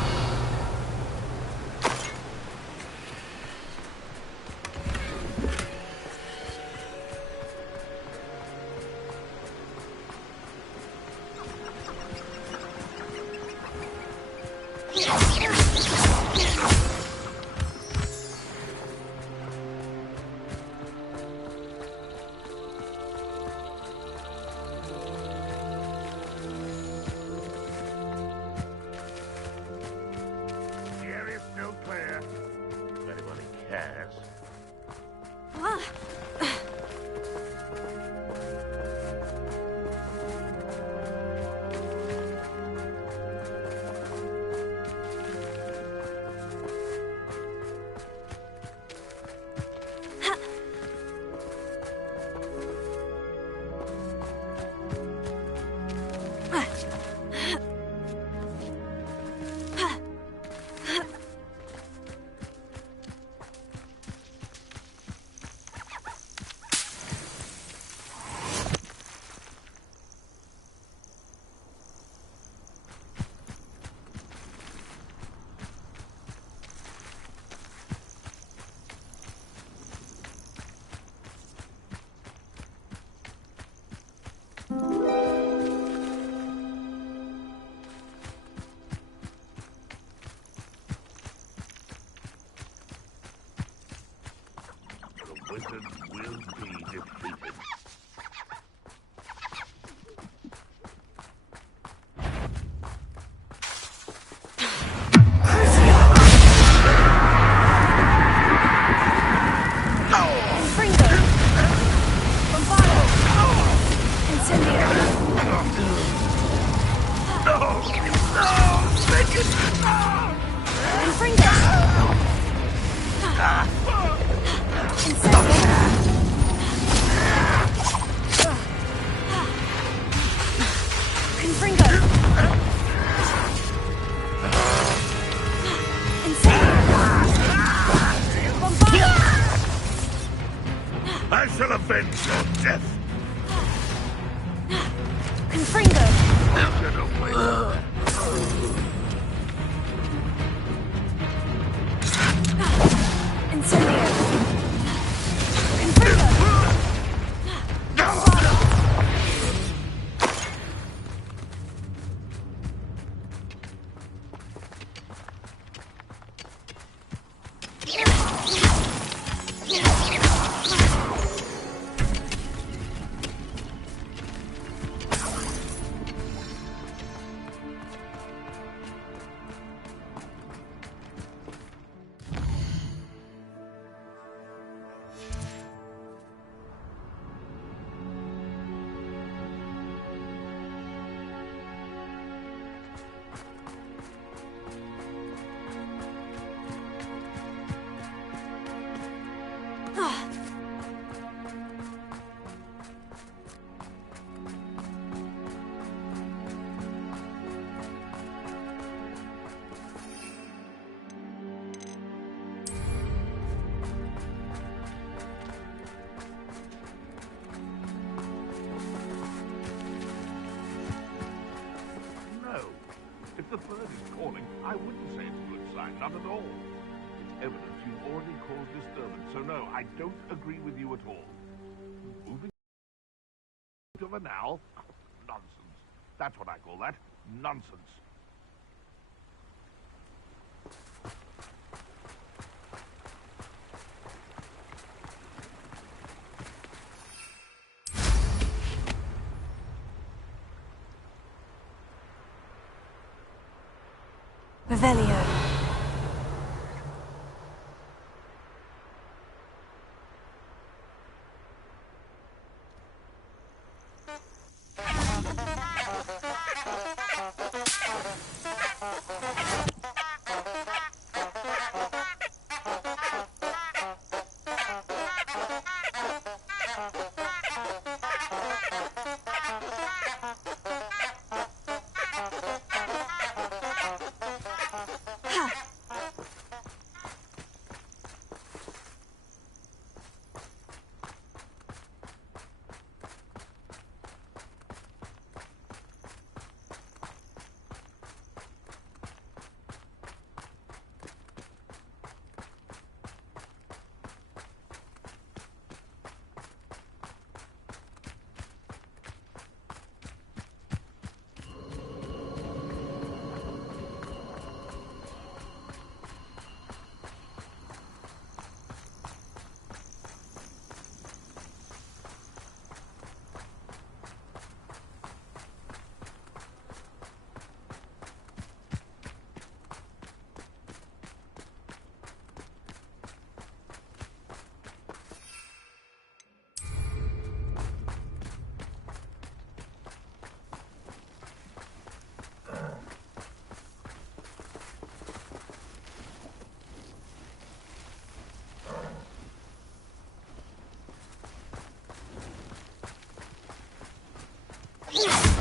Wizard will be defeated. I shall avenge your death. Confringo. Get away. Incendio. Confringo. If the bird is calling, I wouldn't say it's a good sign, not at all. It's evidence you've already caused disturbance, so no, I don't agree with you at all. Moving of an owl? Nonsense. That's what I call that. Nonsense. Revelio. Who's that?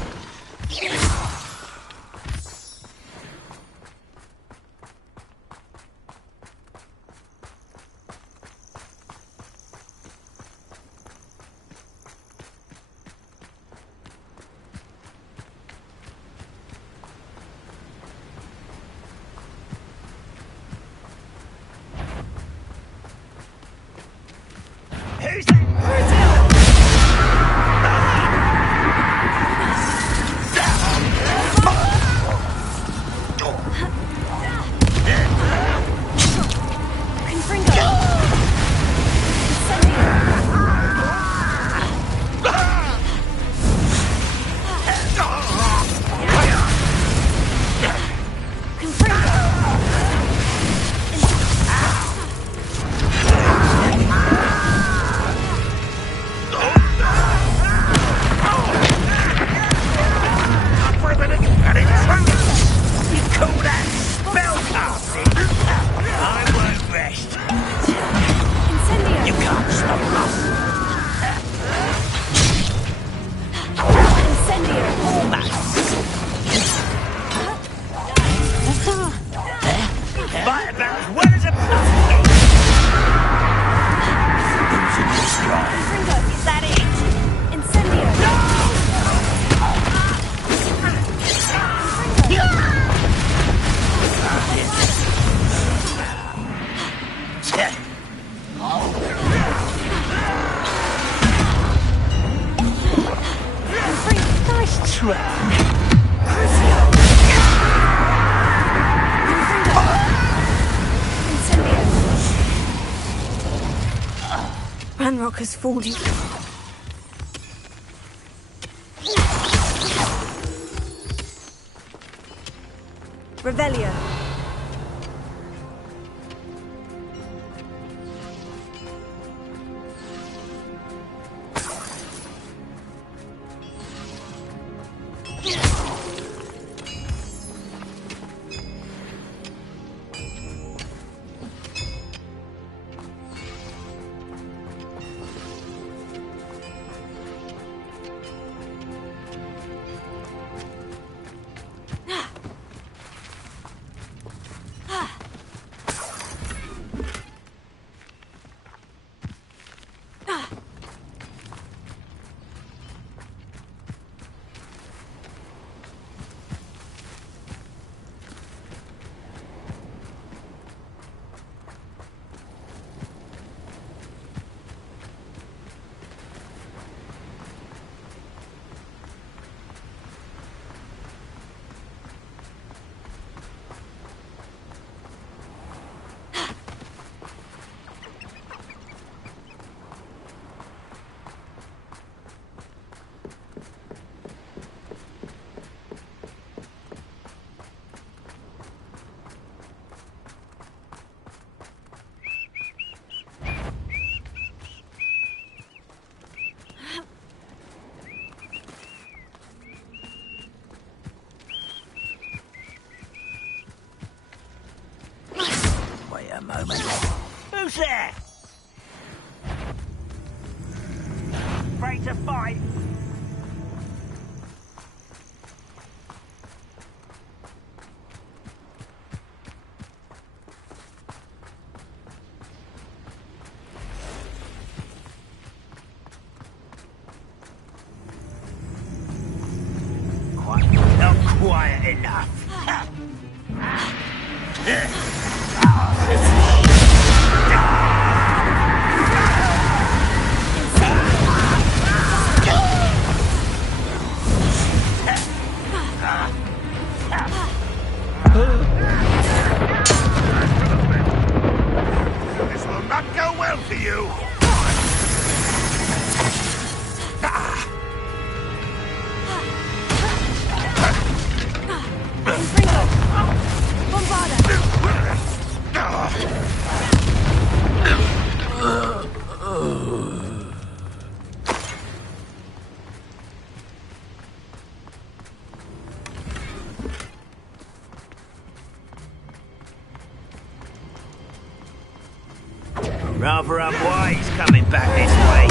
Ranrock has fooled you. Revelio. Moment. Who's there? Afraid to fight? Not quiet enough. This will not go well for you. Rather unwise coming back this way.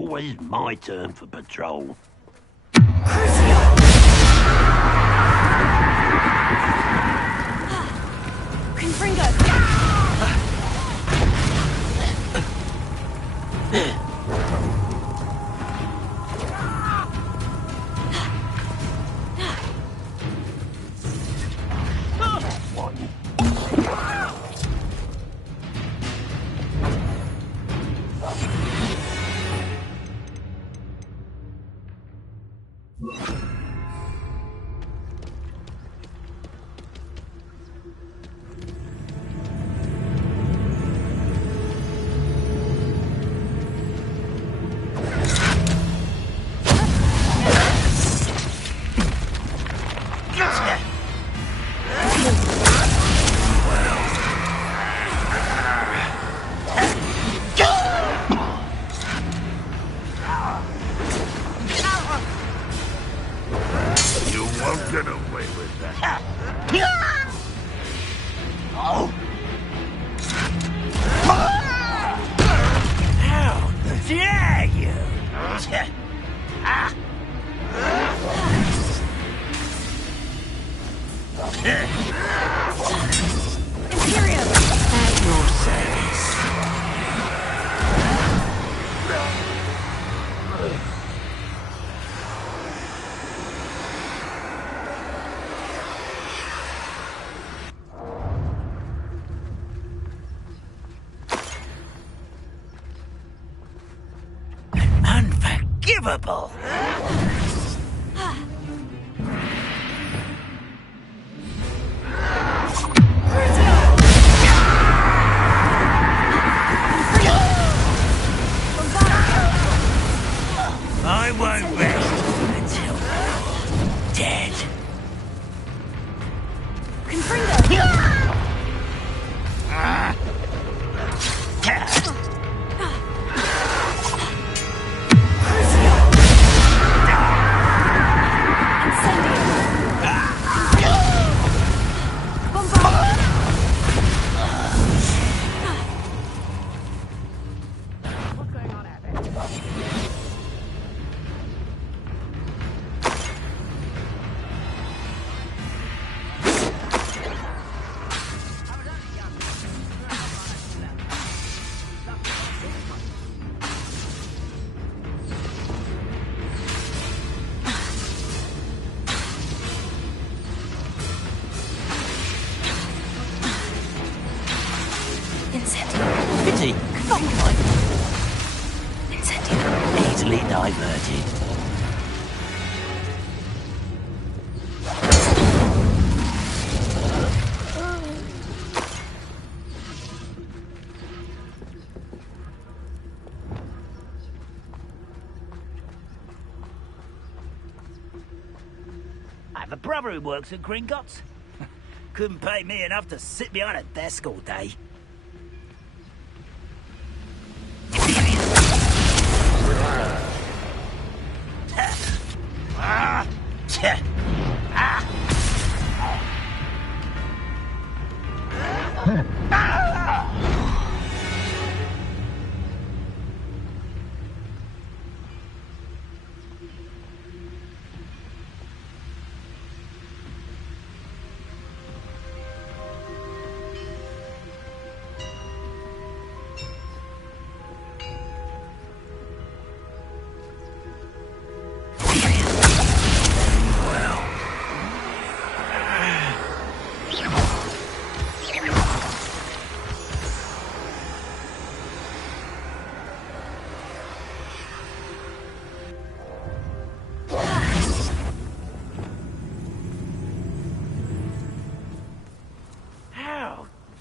Always my turn for patrol. Confringo! Unforgivable! I won't rest until you're dead. Pity. Easily diverted. I have a brother who works at Gringotts. Couldn't pay me enough to sit behind a desk all day.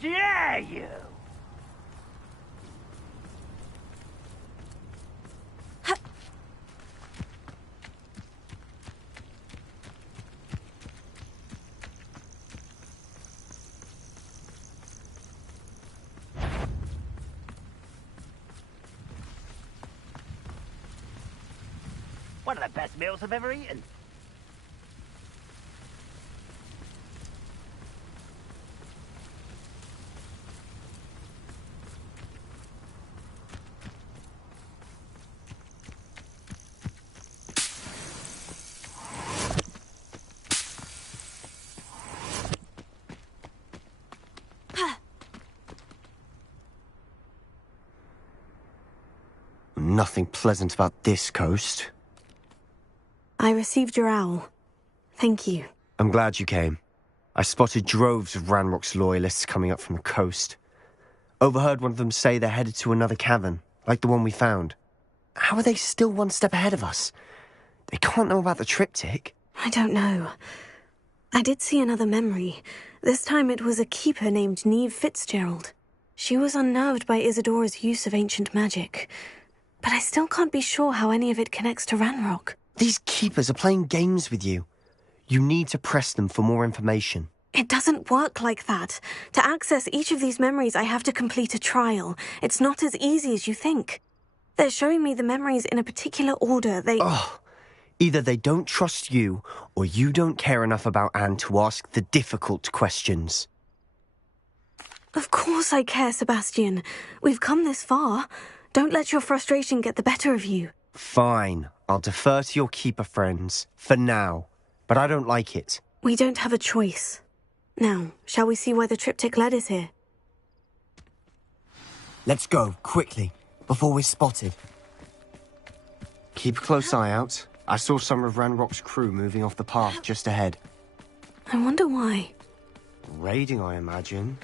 dare you? One of the best meals I've ever eaten. nothing pleasant about this coast. I received your owl. Thank you. I'm glad you came. I spotted droves of Ranrock's loyalists coming up from the coast. Overheard one of them say they're headed to another cavern, like the one we found. How are they still one step ahead of us? They can't know about the triptych. I don't know. I did see another memory. This time it was a keeper named Neve Fitzgerald. She was unnerved by Isadora's use of ancient magic. But I still can't be sure how any of it connects to Ranrock. These keepers are playing games with you. You need to press them for more information. It doesn't work like that. To access each of these memories, I have to complete a trial. It's not as easy as you think. They're showing me the memories in a particular order. Either they don't trust you, or you don't care enough about Anne to ask the difficult questions. Of course I care, Sebastian. We've come this far. Don't let your frustration get the better of you. Fine. I'll defer to your keeper friends, for now. But I don't like it. We don't have a choice. Now, shall we see why the triptych led us here? Let's go, quickly, before we're spotted. Keep a close eye out. I saw some of Ranrock's crew moving off the path just ahead. I wonder why. Raiding, I imagine.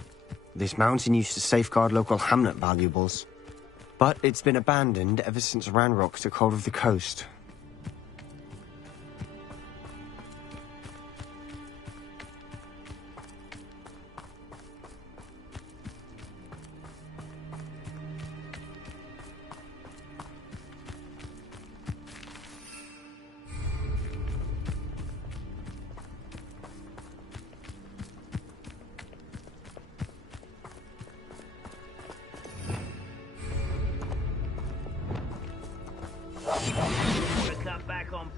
This mountain used to safeguard local hamlet valuables. But it's been abandoned ever since Ranrock took hold of the coast.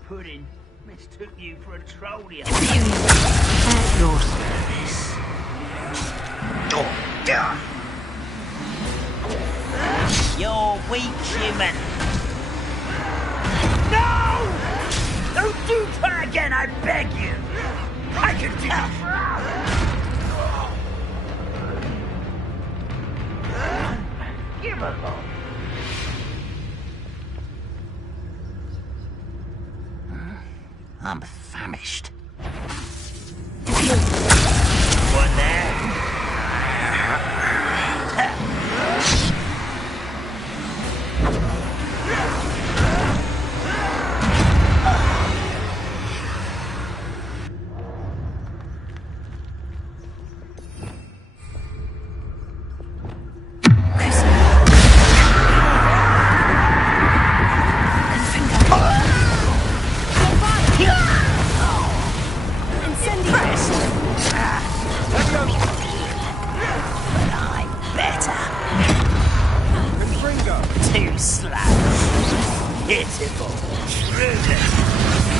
Pudding mistook you for a trolley. At your service. You're weak, human. No! Don't do that again, I beg you. I can do it. Give a look. I'm famished. One there.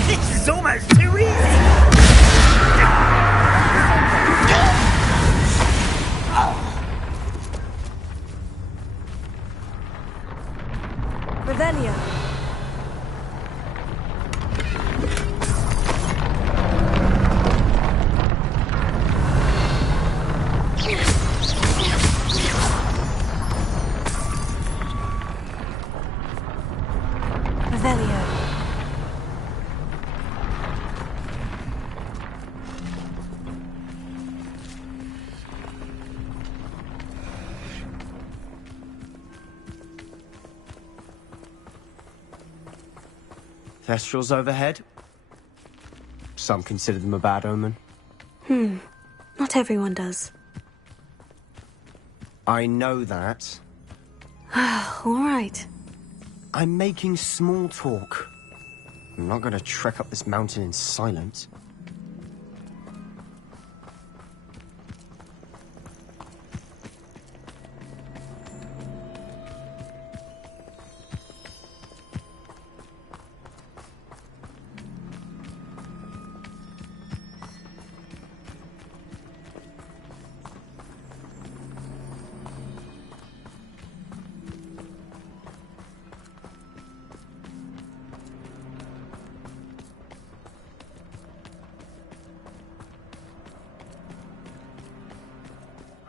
This is almost too easy! Revelio. Thestrals overhead. Some consider them a bad omen. Not everyone does. I know that. All right. I'm making small talk. I'm not going to trek up this mountain in silence.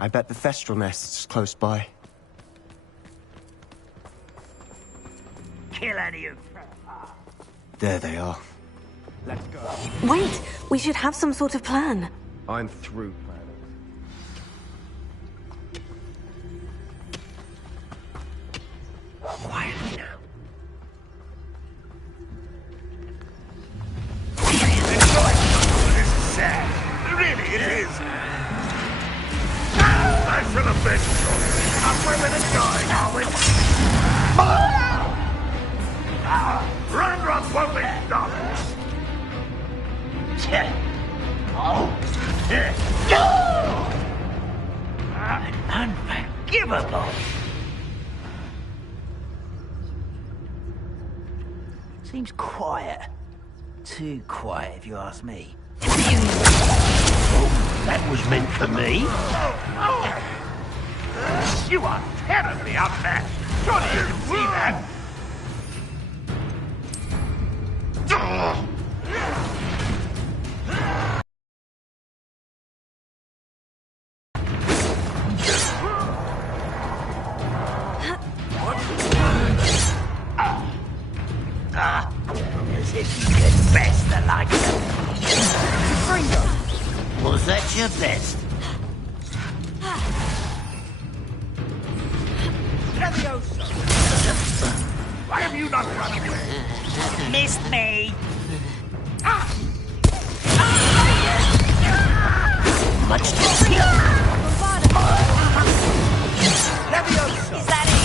I bet the Thestral nest's close by. kill any of... There they are. Let's go. Wait, we should have some sort of plan. I'm through planning. Quiet now. This is sad. Really, it is. I should have been sorry. I'm women and dying, are we? Ranrock won't be stopped. Unforgivable. Seems quiet. Too quiet, if you ask me. That was meant for me. You are terribly outmatched. Surely you can see that. As if you could best the like of Was that your best? Leviosa! Why have you not run away? Missed me. Much to Leviosa! Is that it?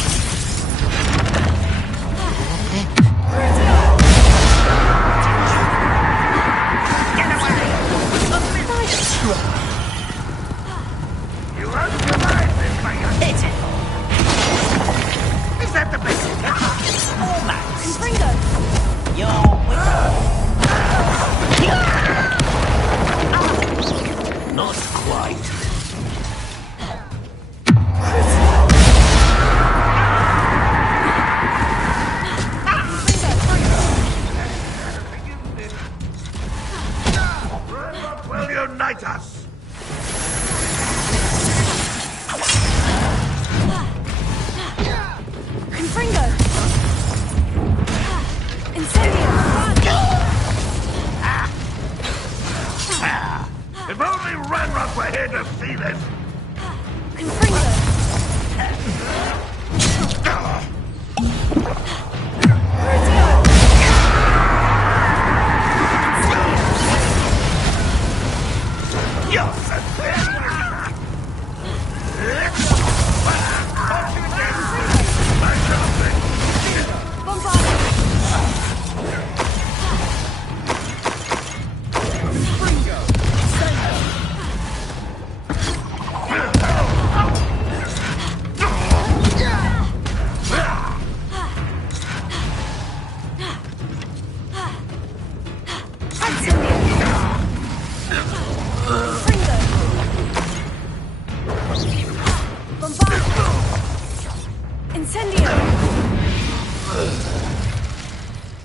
Get away! You won't survive this, my young... Hit it! Is that the best? Almost. Ringo! You're Not quite. Will unite us? Confringo! Incendio! If only Ranrock were here to see this! Confringo! You're so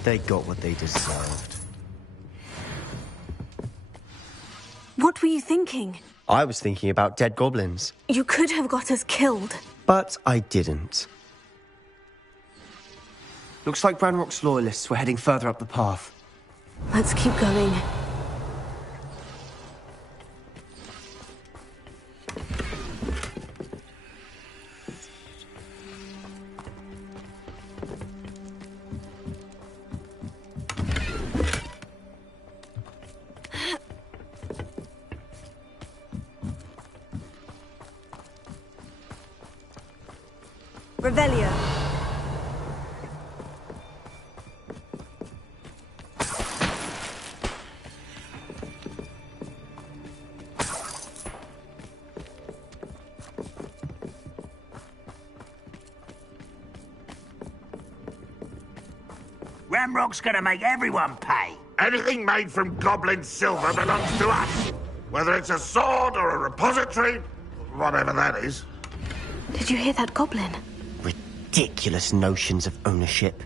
They got what they deserved. What were you thinking? I was thinking about dead goblins. You could have got us killed. But I didn't. Looks like Ranrock's loyalists were heading further up the path. Let's keep going. Revelio. Ranrock's gonna make everyone pay. Anything made from goblin silver belongs to us. Whether it's a sword or a repository, whatever that is. Did you hear that goblin? Ridiculous notions of ownership.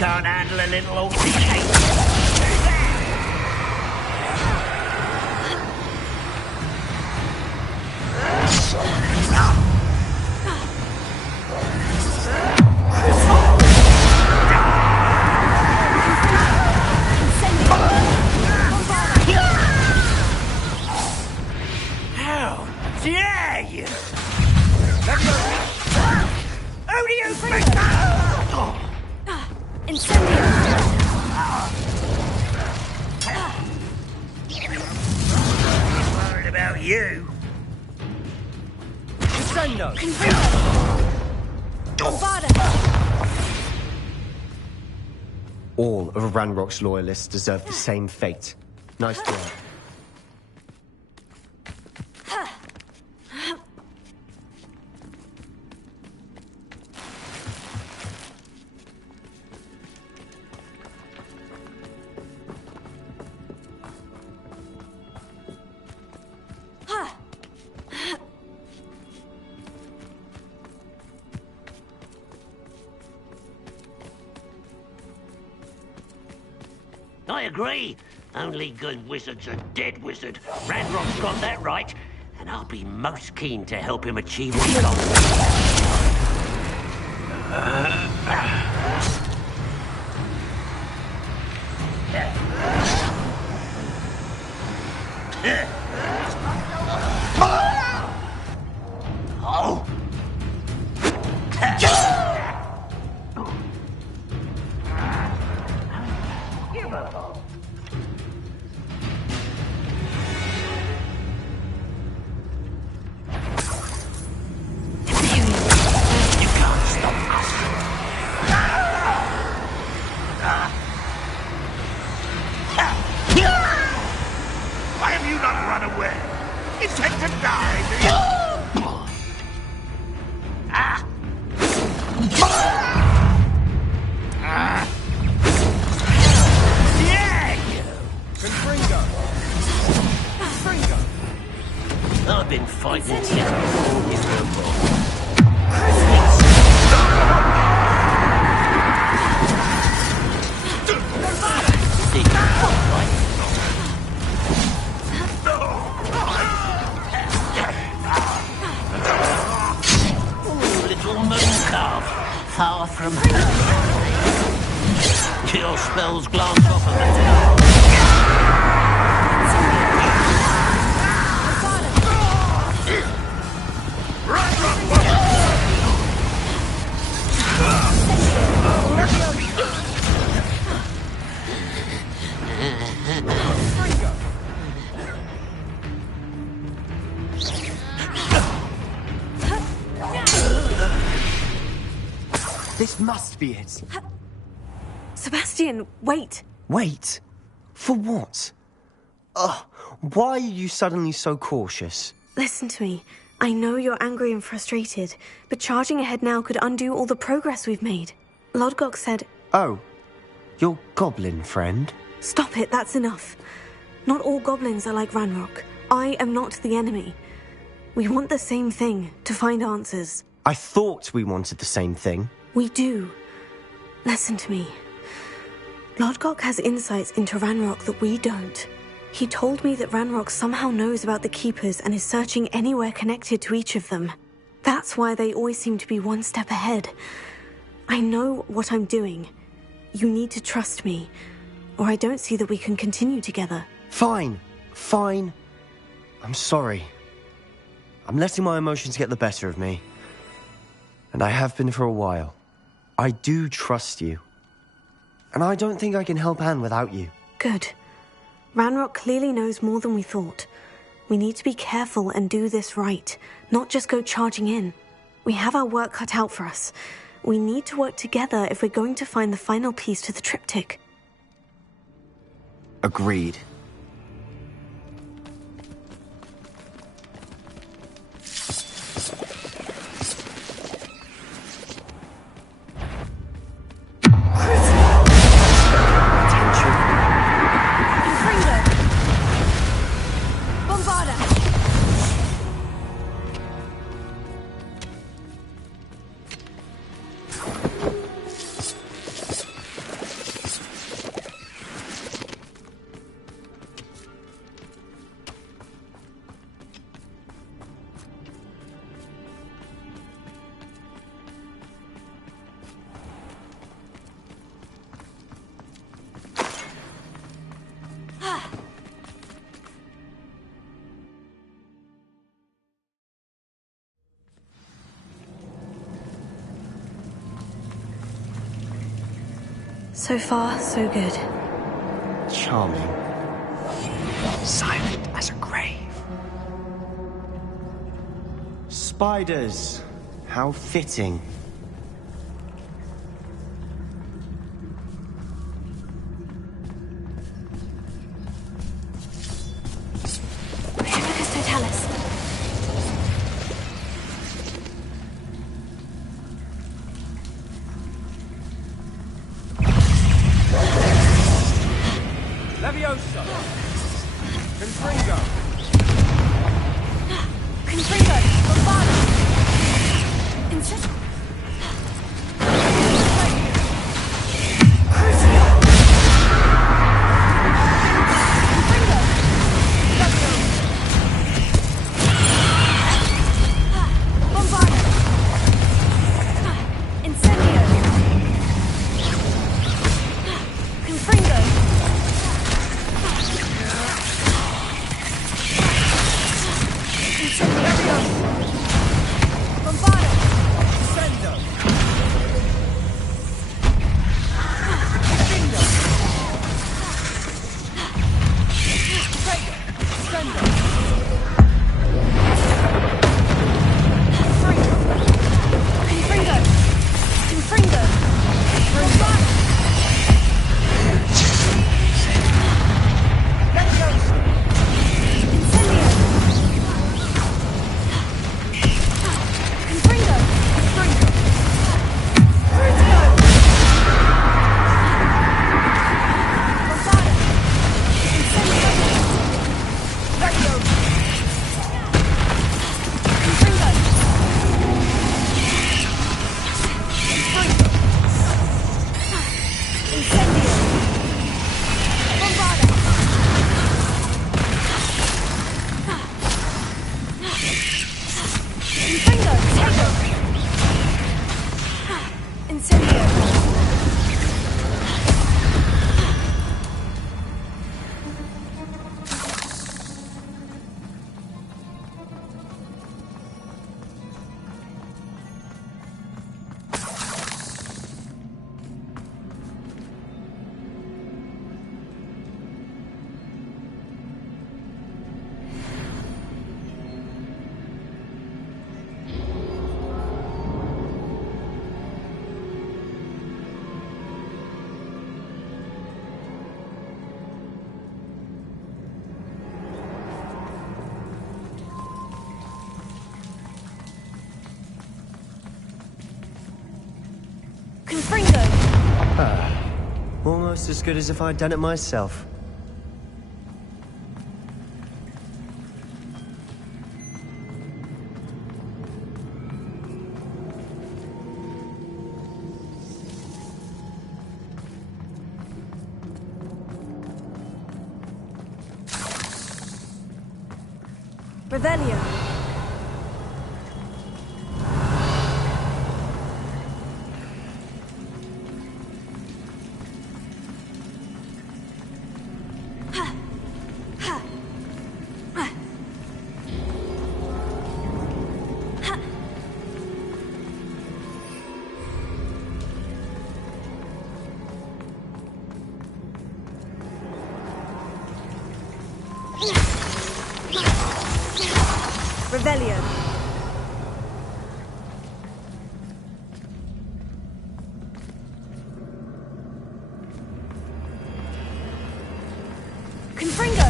can't handle a little altercation. How dare you? Who do you think? I'm worried about you. All of Ranrock's loyalists deserve the same fate. Nice work. I agree. Only good wizard's a dead wizard. Ranrock's got that right, and I'll be most keen to help him achieve his goals. Oh! Why have you not run away? Intend to die, do you? I've been fighting terror. Little moon calf, far from home. Your spells glance off of it. This must be it. Sebastian, wait. Wait? For what? Ugh, why are you suddenly so cautious? Listen to me. I know you're angry and frustrated, but charging ahead now could undo all the progress we've made. Lodgok said... Oh, your goblin friend? Stop it, that's enough. Not all goblins are like Ranrock. I am not the enemy. We want the same thing, to find answers. I thought we wanted the same thing. We do. Listen to me. Lodgok has insights into Ranrock that we don't. He told me that Ranrock somehow knows about the Keepers and is searching anywhere connected to each of them. That's why they always seem to be one step ahead. I know what I'm doing. You need to trust me, or I don't see that we can continue together. Fine. Fine. I'm sorry. I'm letting my emotions get the better of me. And I have been for a while. I do trust you. And I don't think I can help Anne without you. Good. Ranrock clearly knows more than we thought. We need to be careful and do this right, not just go charging in. We have our work cut out for us. We need to work together if we're going to find the final piece to the triptych. Agreed. So far, so good. Charming. Silent as a grave. Spiders. How fitting. Lucas Totalis. Levioso! Confringo! Confringo! Bombardo! Insist... Almost as good as if I'd done it myself. Revelio. Revelio. Confringo.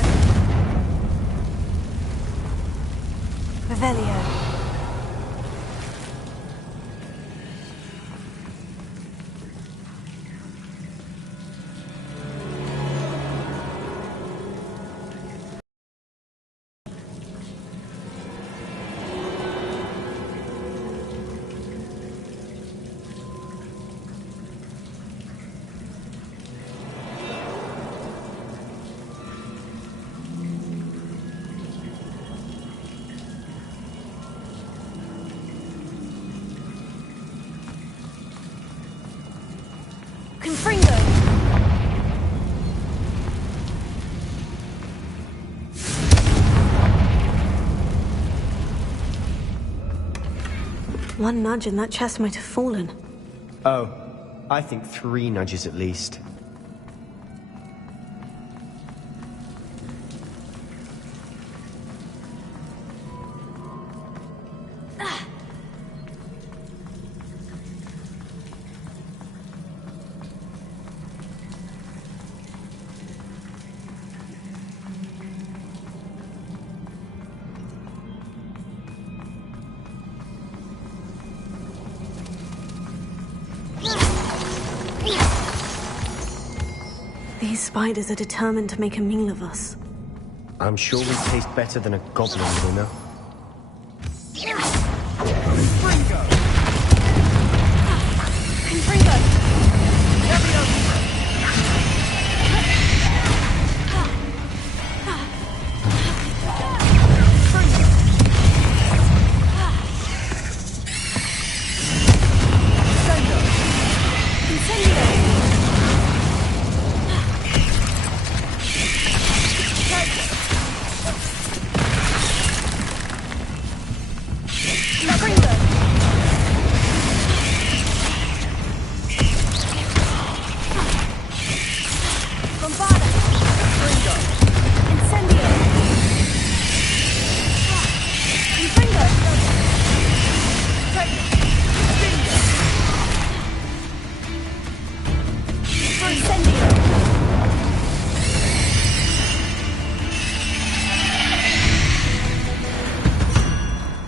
Revelio. Confringo. One nudge and that chest might have fallen. Oh, I think 3 nudges at least. These spiders are determined to make a meal of us. I'm sure we taste better than a goblin dinner.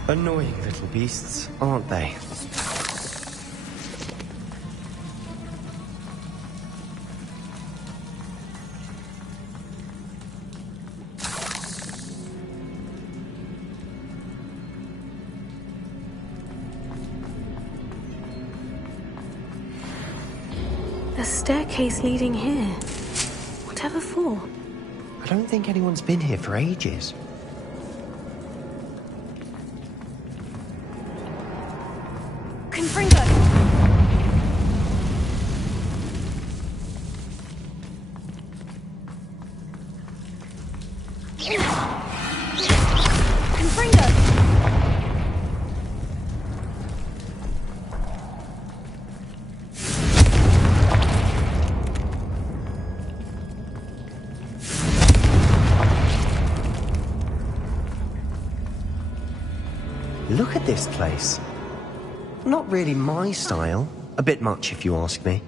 Annoying little beasts, aren't they? A staircase leading here. Whatever for? I don't think anyone's been here for ages. Look at this place. Not really my style. A bit much, if you ask me.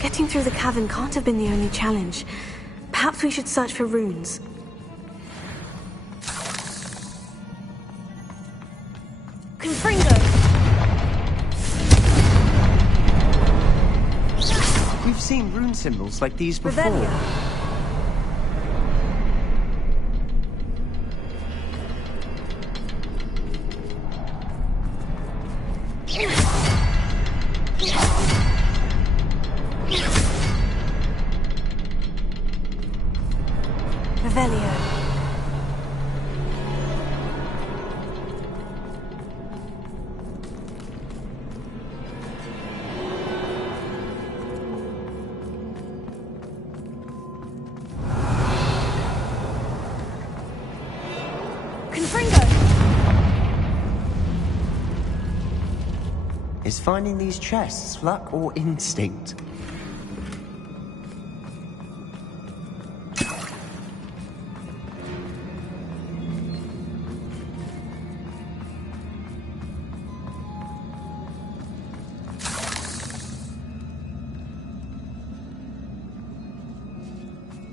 Getting through the cavern can't have been the only challenge. Perhaps we should search for runes. Confringo! We've seen rune symbols like these before. Revelio. Is finding these chests luck or instinct?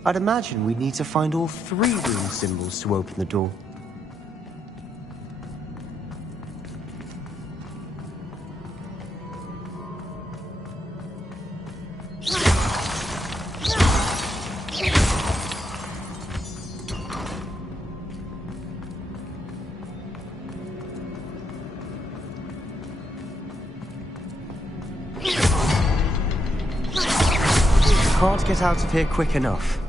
I'd imagine we'd need to find all 3 rune symbols to open the door. Can't get out of here quick enough.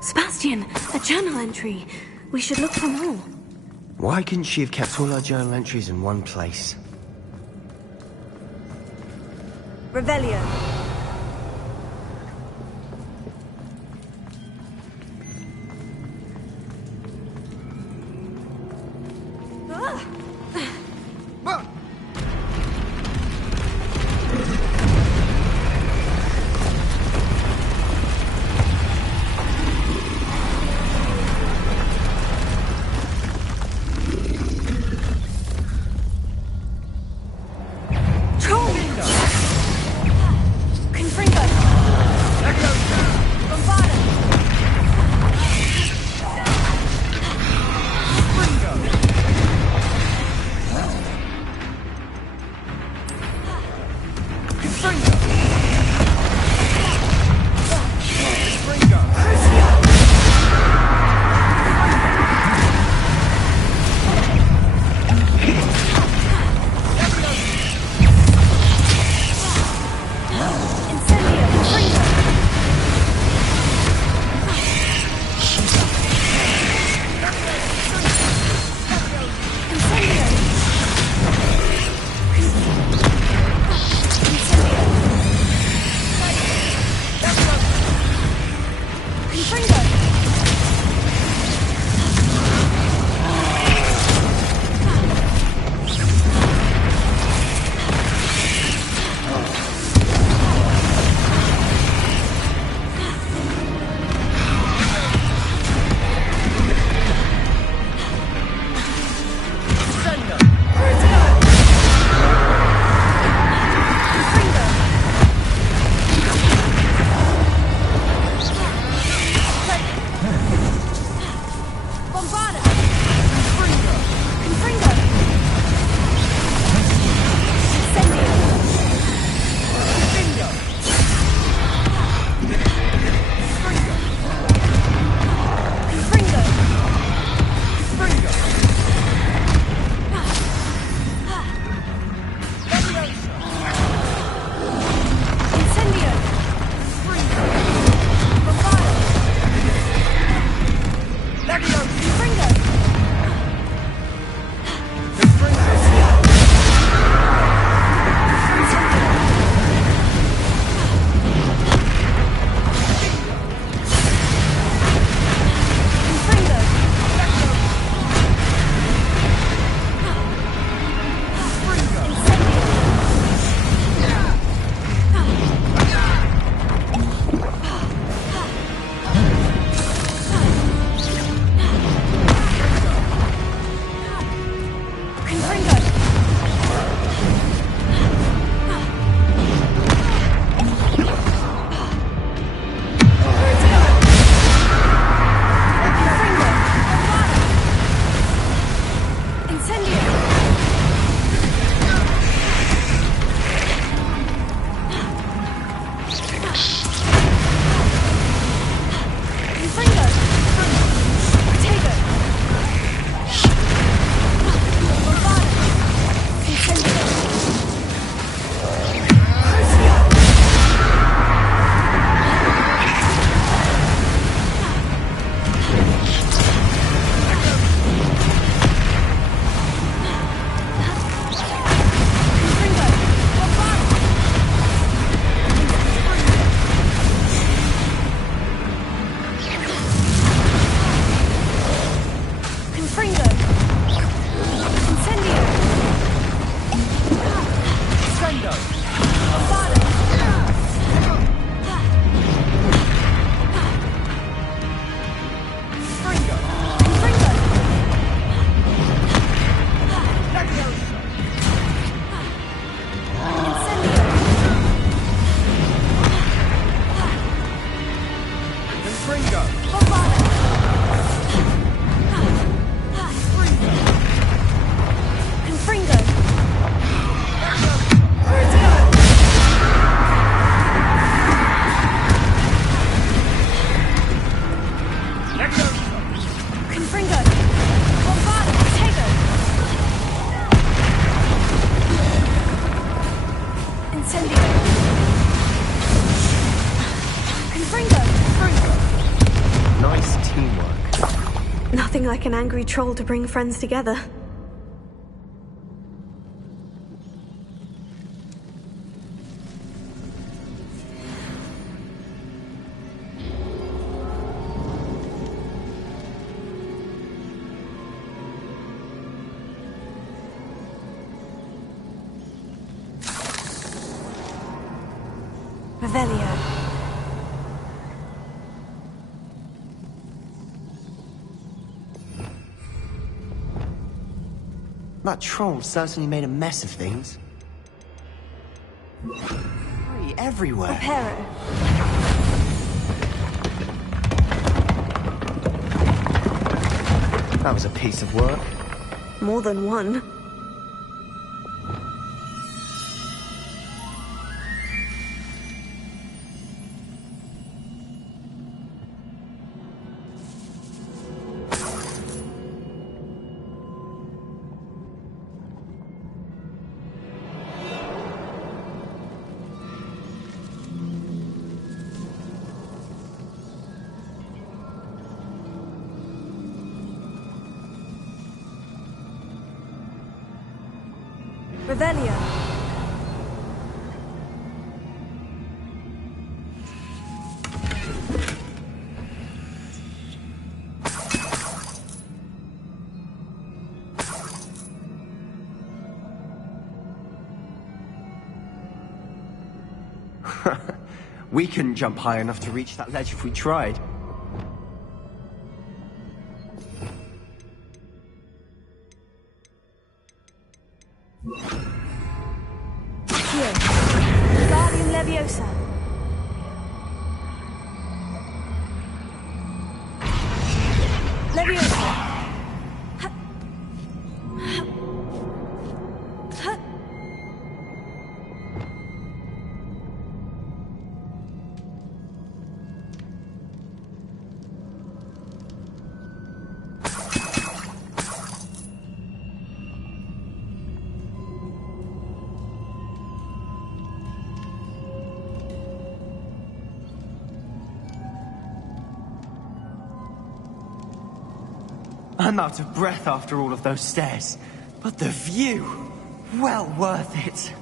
Sebastian, a journal entry. We should look for more. Why couldn't she have kept all her journal entries in one place? Revelio. Nice teamwork. Nothing like an angry troll to bring friends together. Revelio. That troll certainly made a mess of things. Debris everywhere. Reparo. That was a piece of work. More than one. Revelio. We couldn't jump high enough to reach that ledge if we tried. Here. Guardium Leviosa. Leviosa. I'm out of breath after all of those stairs. But the view! Well worth it.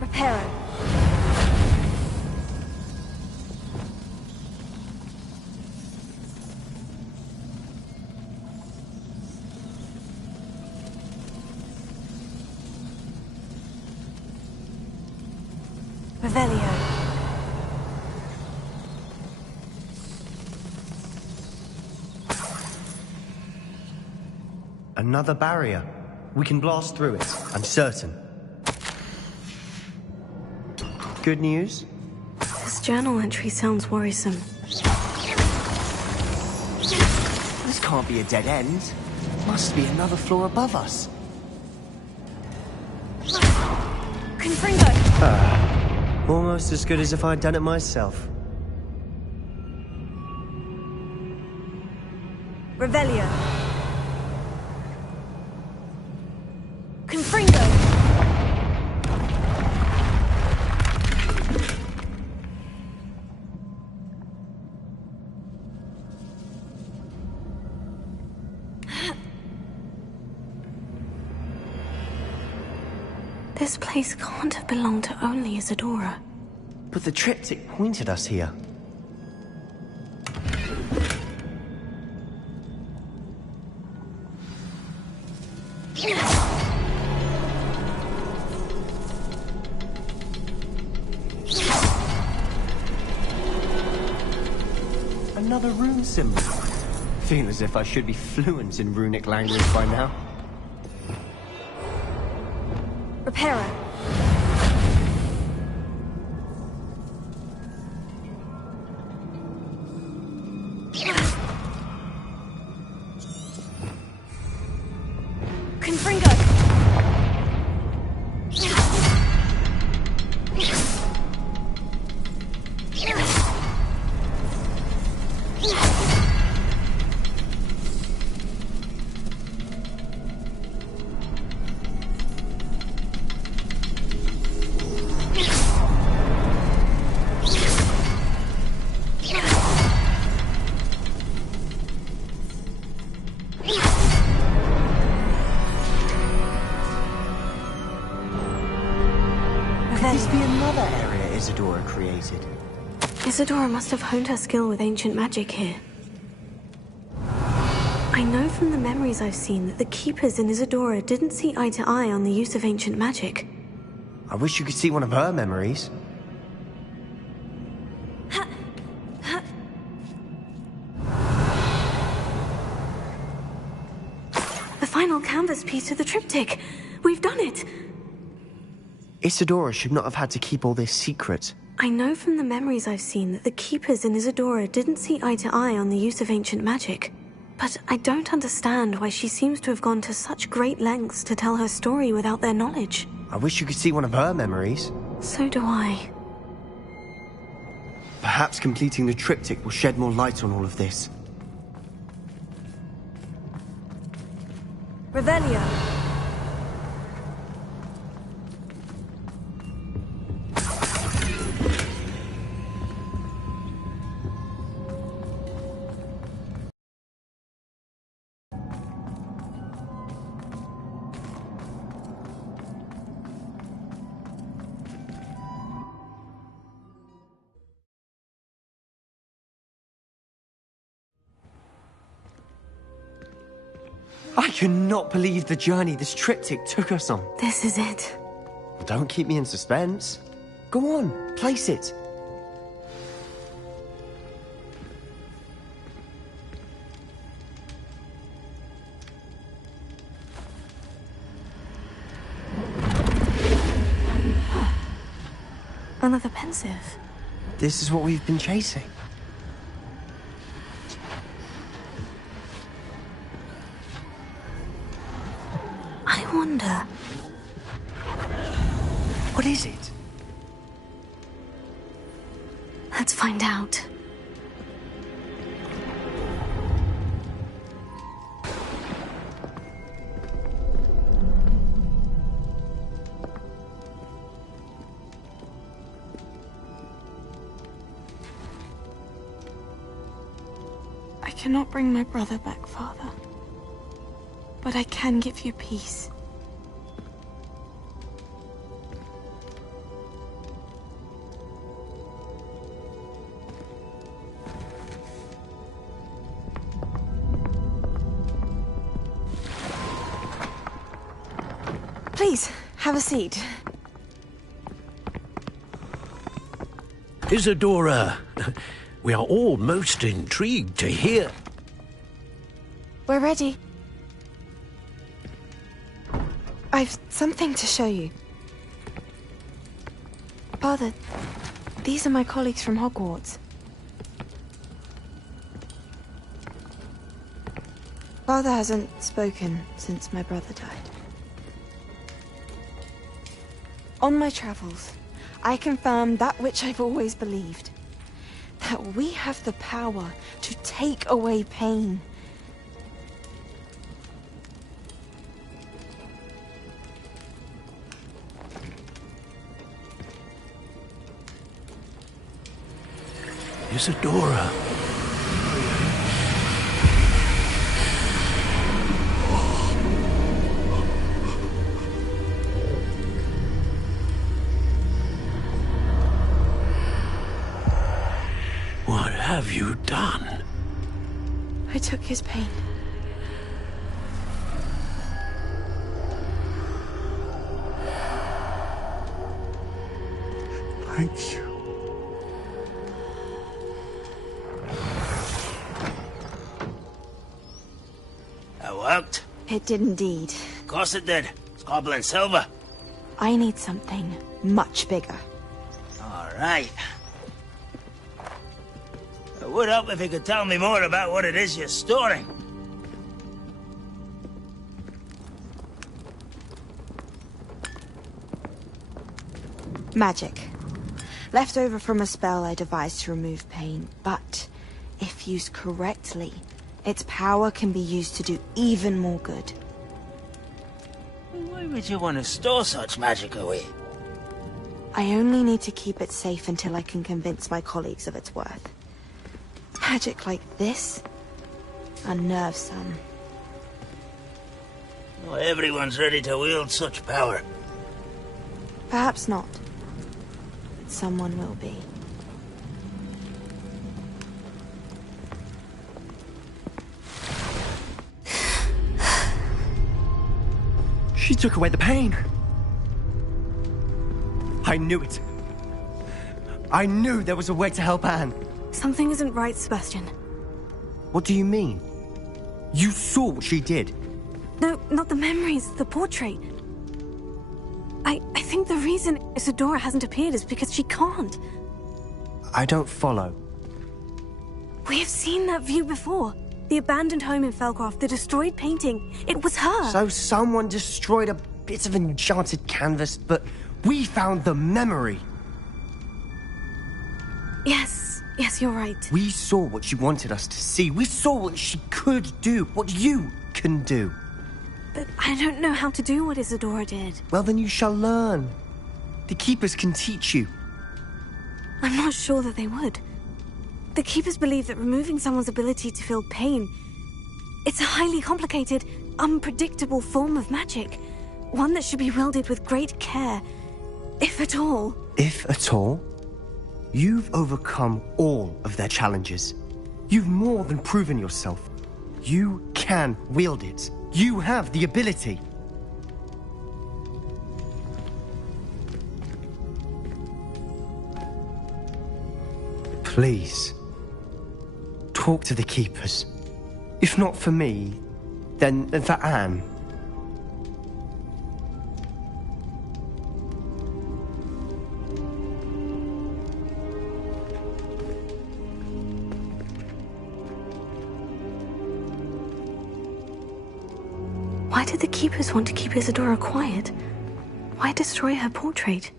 Reparo. Revelio. Another barrier. We can blast through it, I'm certain. Good news? This journal entry sounds worrisome. This can't be a dead end. Must be another floor above us. Confringo. Almost as good as if I'd done it myself. Revelio. Confringo. This place can't have belonged to only Isadora. But the triptych pointed us here. Another rune symbol. Feel as if I should be fluent in runic language by now. Reparo. Confringo. Isadora created. Isadora must have honed her skill with ancient magic here. I know from the memories I've seen that the Keepers in Isadora didn't see eye to eye on the use of ancient magic. I wish you could see one of her memories. The final canvas piece to the triptych. We've done it! Isadora should not have had to keep all this secret. I know from the memories I've seen that the Keepers in Isadora didn't see eye to eye on the use of ancient magic. But I don't understand why she seems to have gone to such great lengths to tell her story without their knowledge. I wish you could see one of her memories. So do I. Perhaps completing the triptych will shed more light on all of this. Revelio. I cannot believe the journey this triptych took us on. This is it. Don't keep me in suspense. Go on, place it. Another pensive. This is what we've been chasing. I wonder... What is it? Let's find out. I cannot bring my brother back, Father. But I can give you peace. Please, have a seat. Isadora, we are all most intrigued to hear. We're ready. I've something to show you. Father, these are my colleagues from Hogwarts. Father hasn't spoken since my brother died. On my travels, I confirmed that which I've always believed. That we have the power to take away pain. Isadora. What have you done? I took his pain. Thank you. That worked. It did indeed. Of course it did. It's goblin silver. I need something much bigger. All right. It would help if you could tell me more about what it is you're storing. Magic. Left over from a spell I devised to remove pain, but if used correctly, its power can be used to do even more good. Why would you want to store such magic away? I only need to keep it safe until I can convince my colleagues of its worth. Magic like this unnerves some. Not everyone's ready to wield such power. Perhaps not. someone will be. She took away the pain. I knew it. I knew there was a way to help Anne. Something isn't right, Sebastian. What do you mean? You saw what she did. No, not the memories, the portrait. I think the reason Isadora hasn't appeared is because she can't. I don't follow. We have seen that view before. The abandoned home in Felcroft, the destroyed painting. It was her. So someone destroyed a bit of enchanted canvas, but we found the memory. Yes, you're right. We saw what she wanted us to see. We saw what she could do, what you can do. But I don't know how to do what Isadora did. Well, then you shall learn. The Keepers can teach you. I'm not sure that they would. The Keepers believe that removing someone's ability to feel pain, it's a highly complicated, unpredictable form of magic. One that should be wielded with great care, if at all. If at all? You've overcome all of their challenges. You've more than proven yourself. You can wield it. You have the ability. Please, talk to the Keepers. If not for me, then for Anne. Why did the Keepers want to keep Isadora quiet? Why destroy her portrait?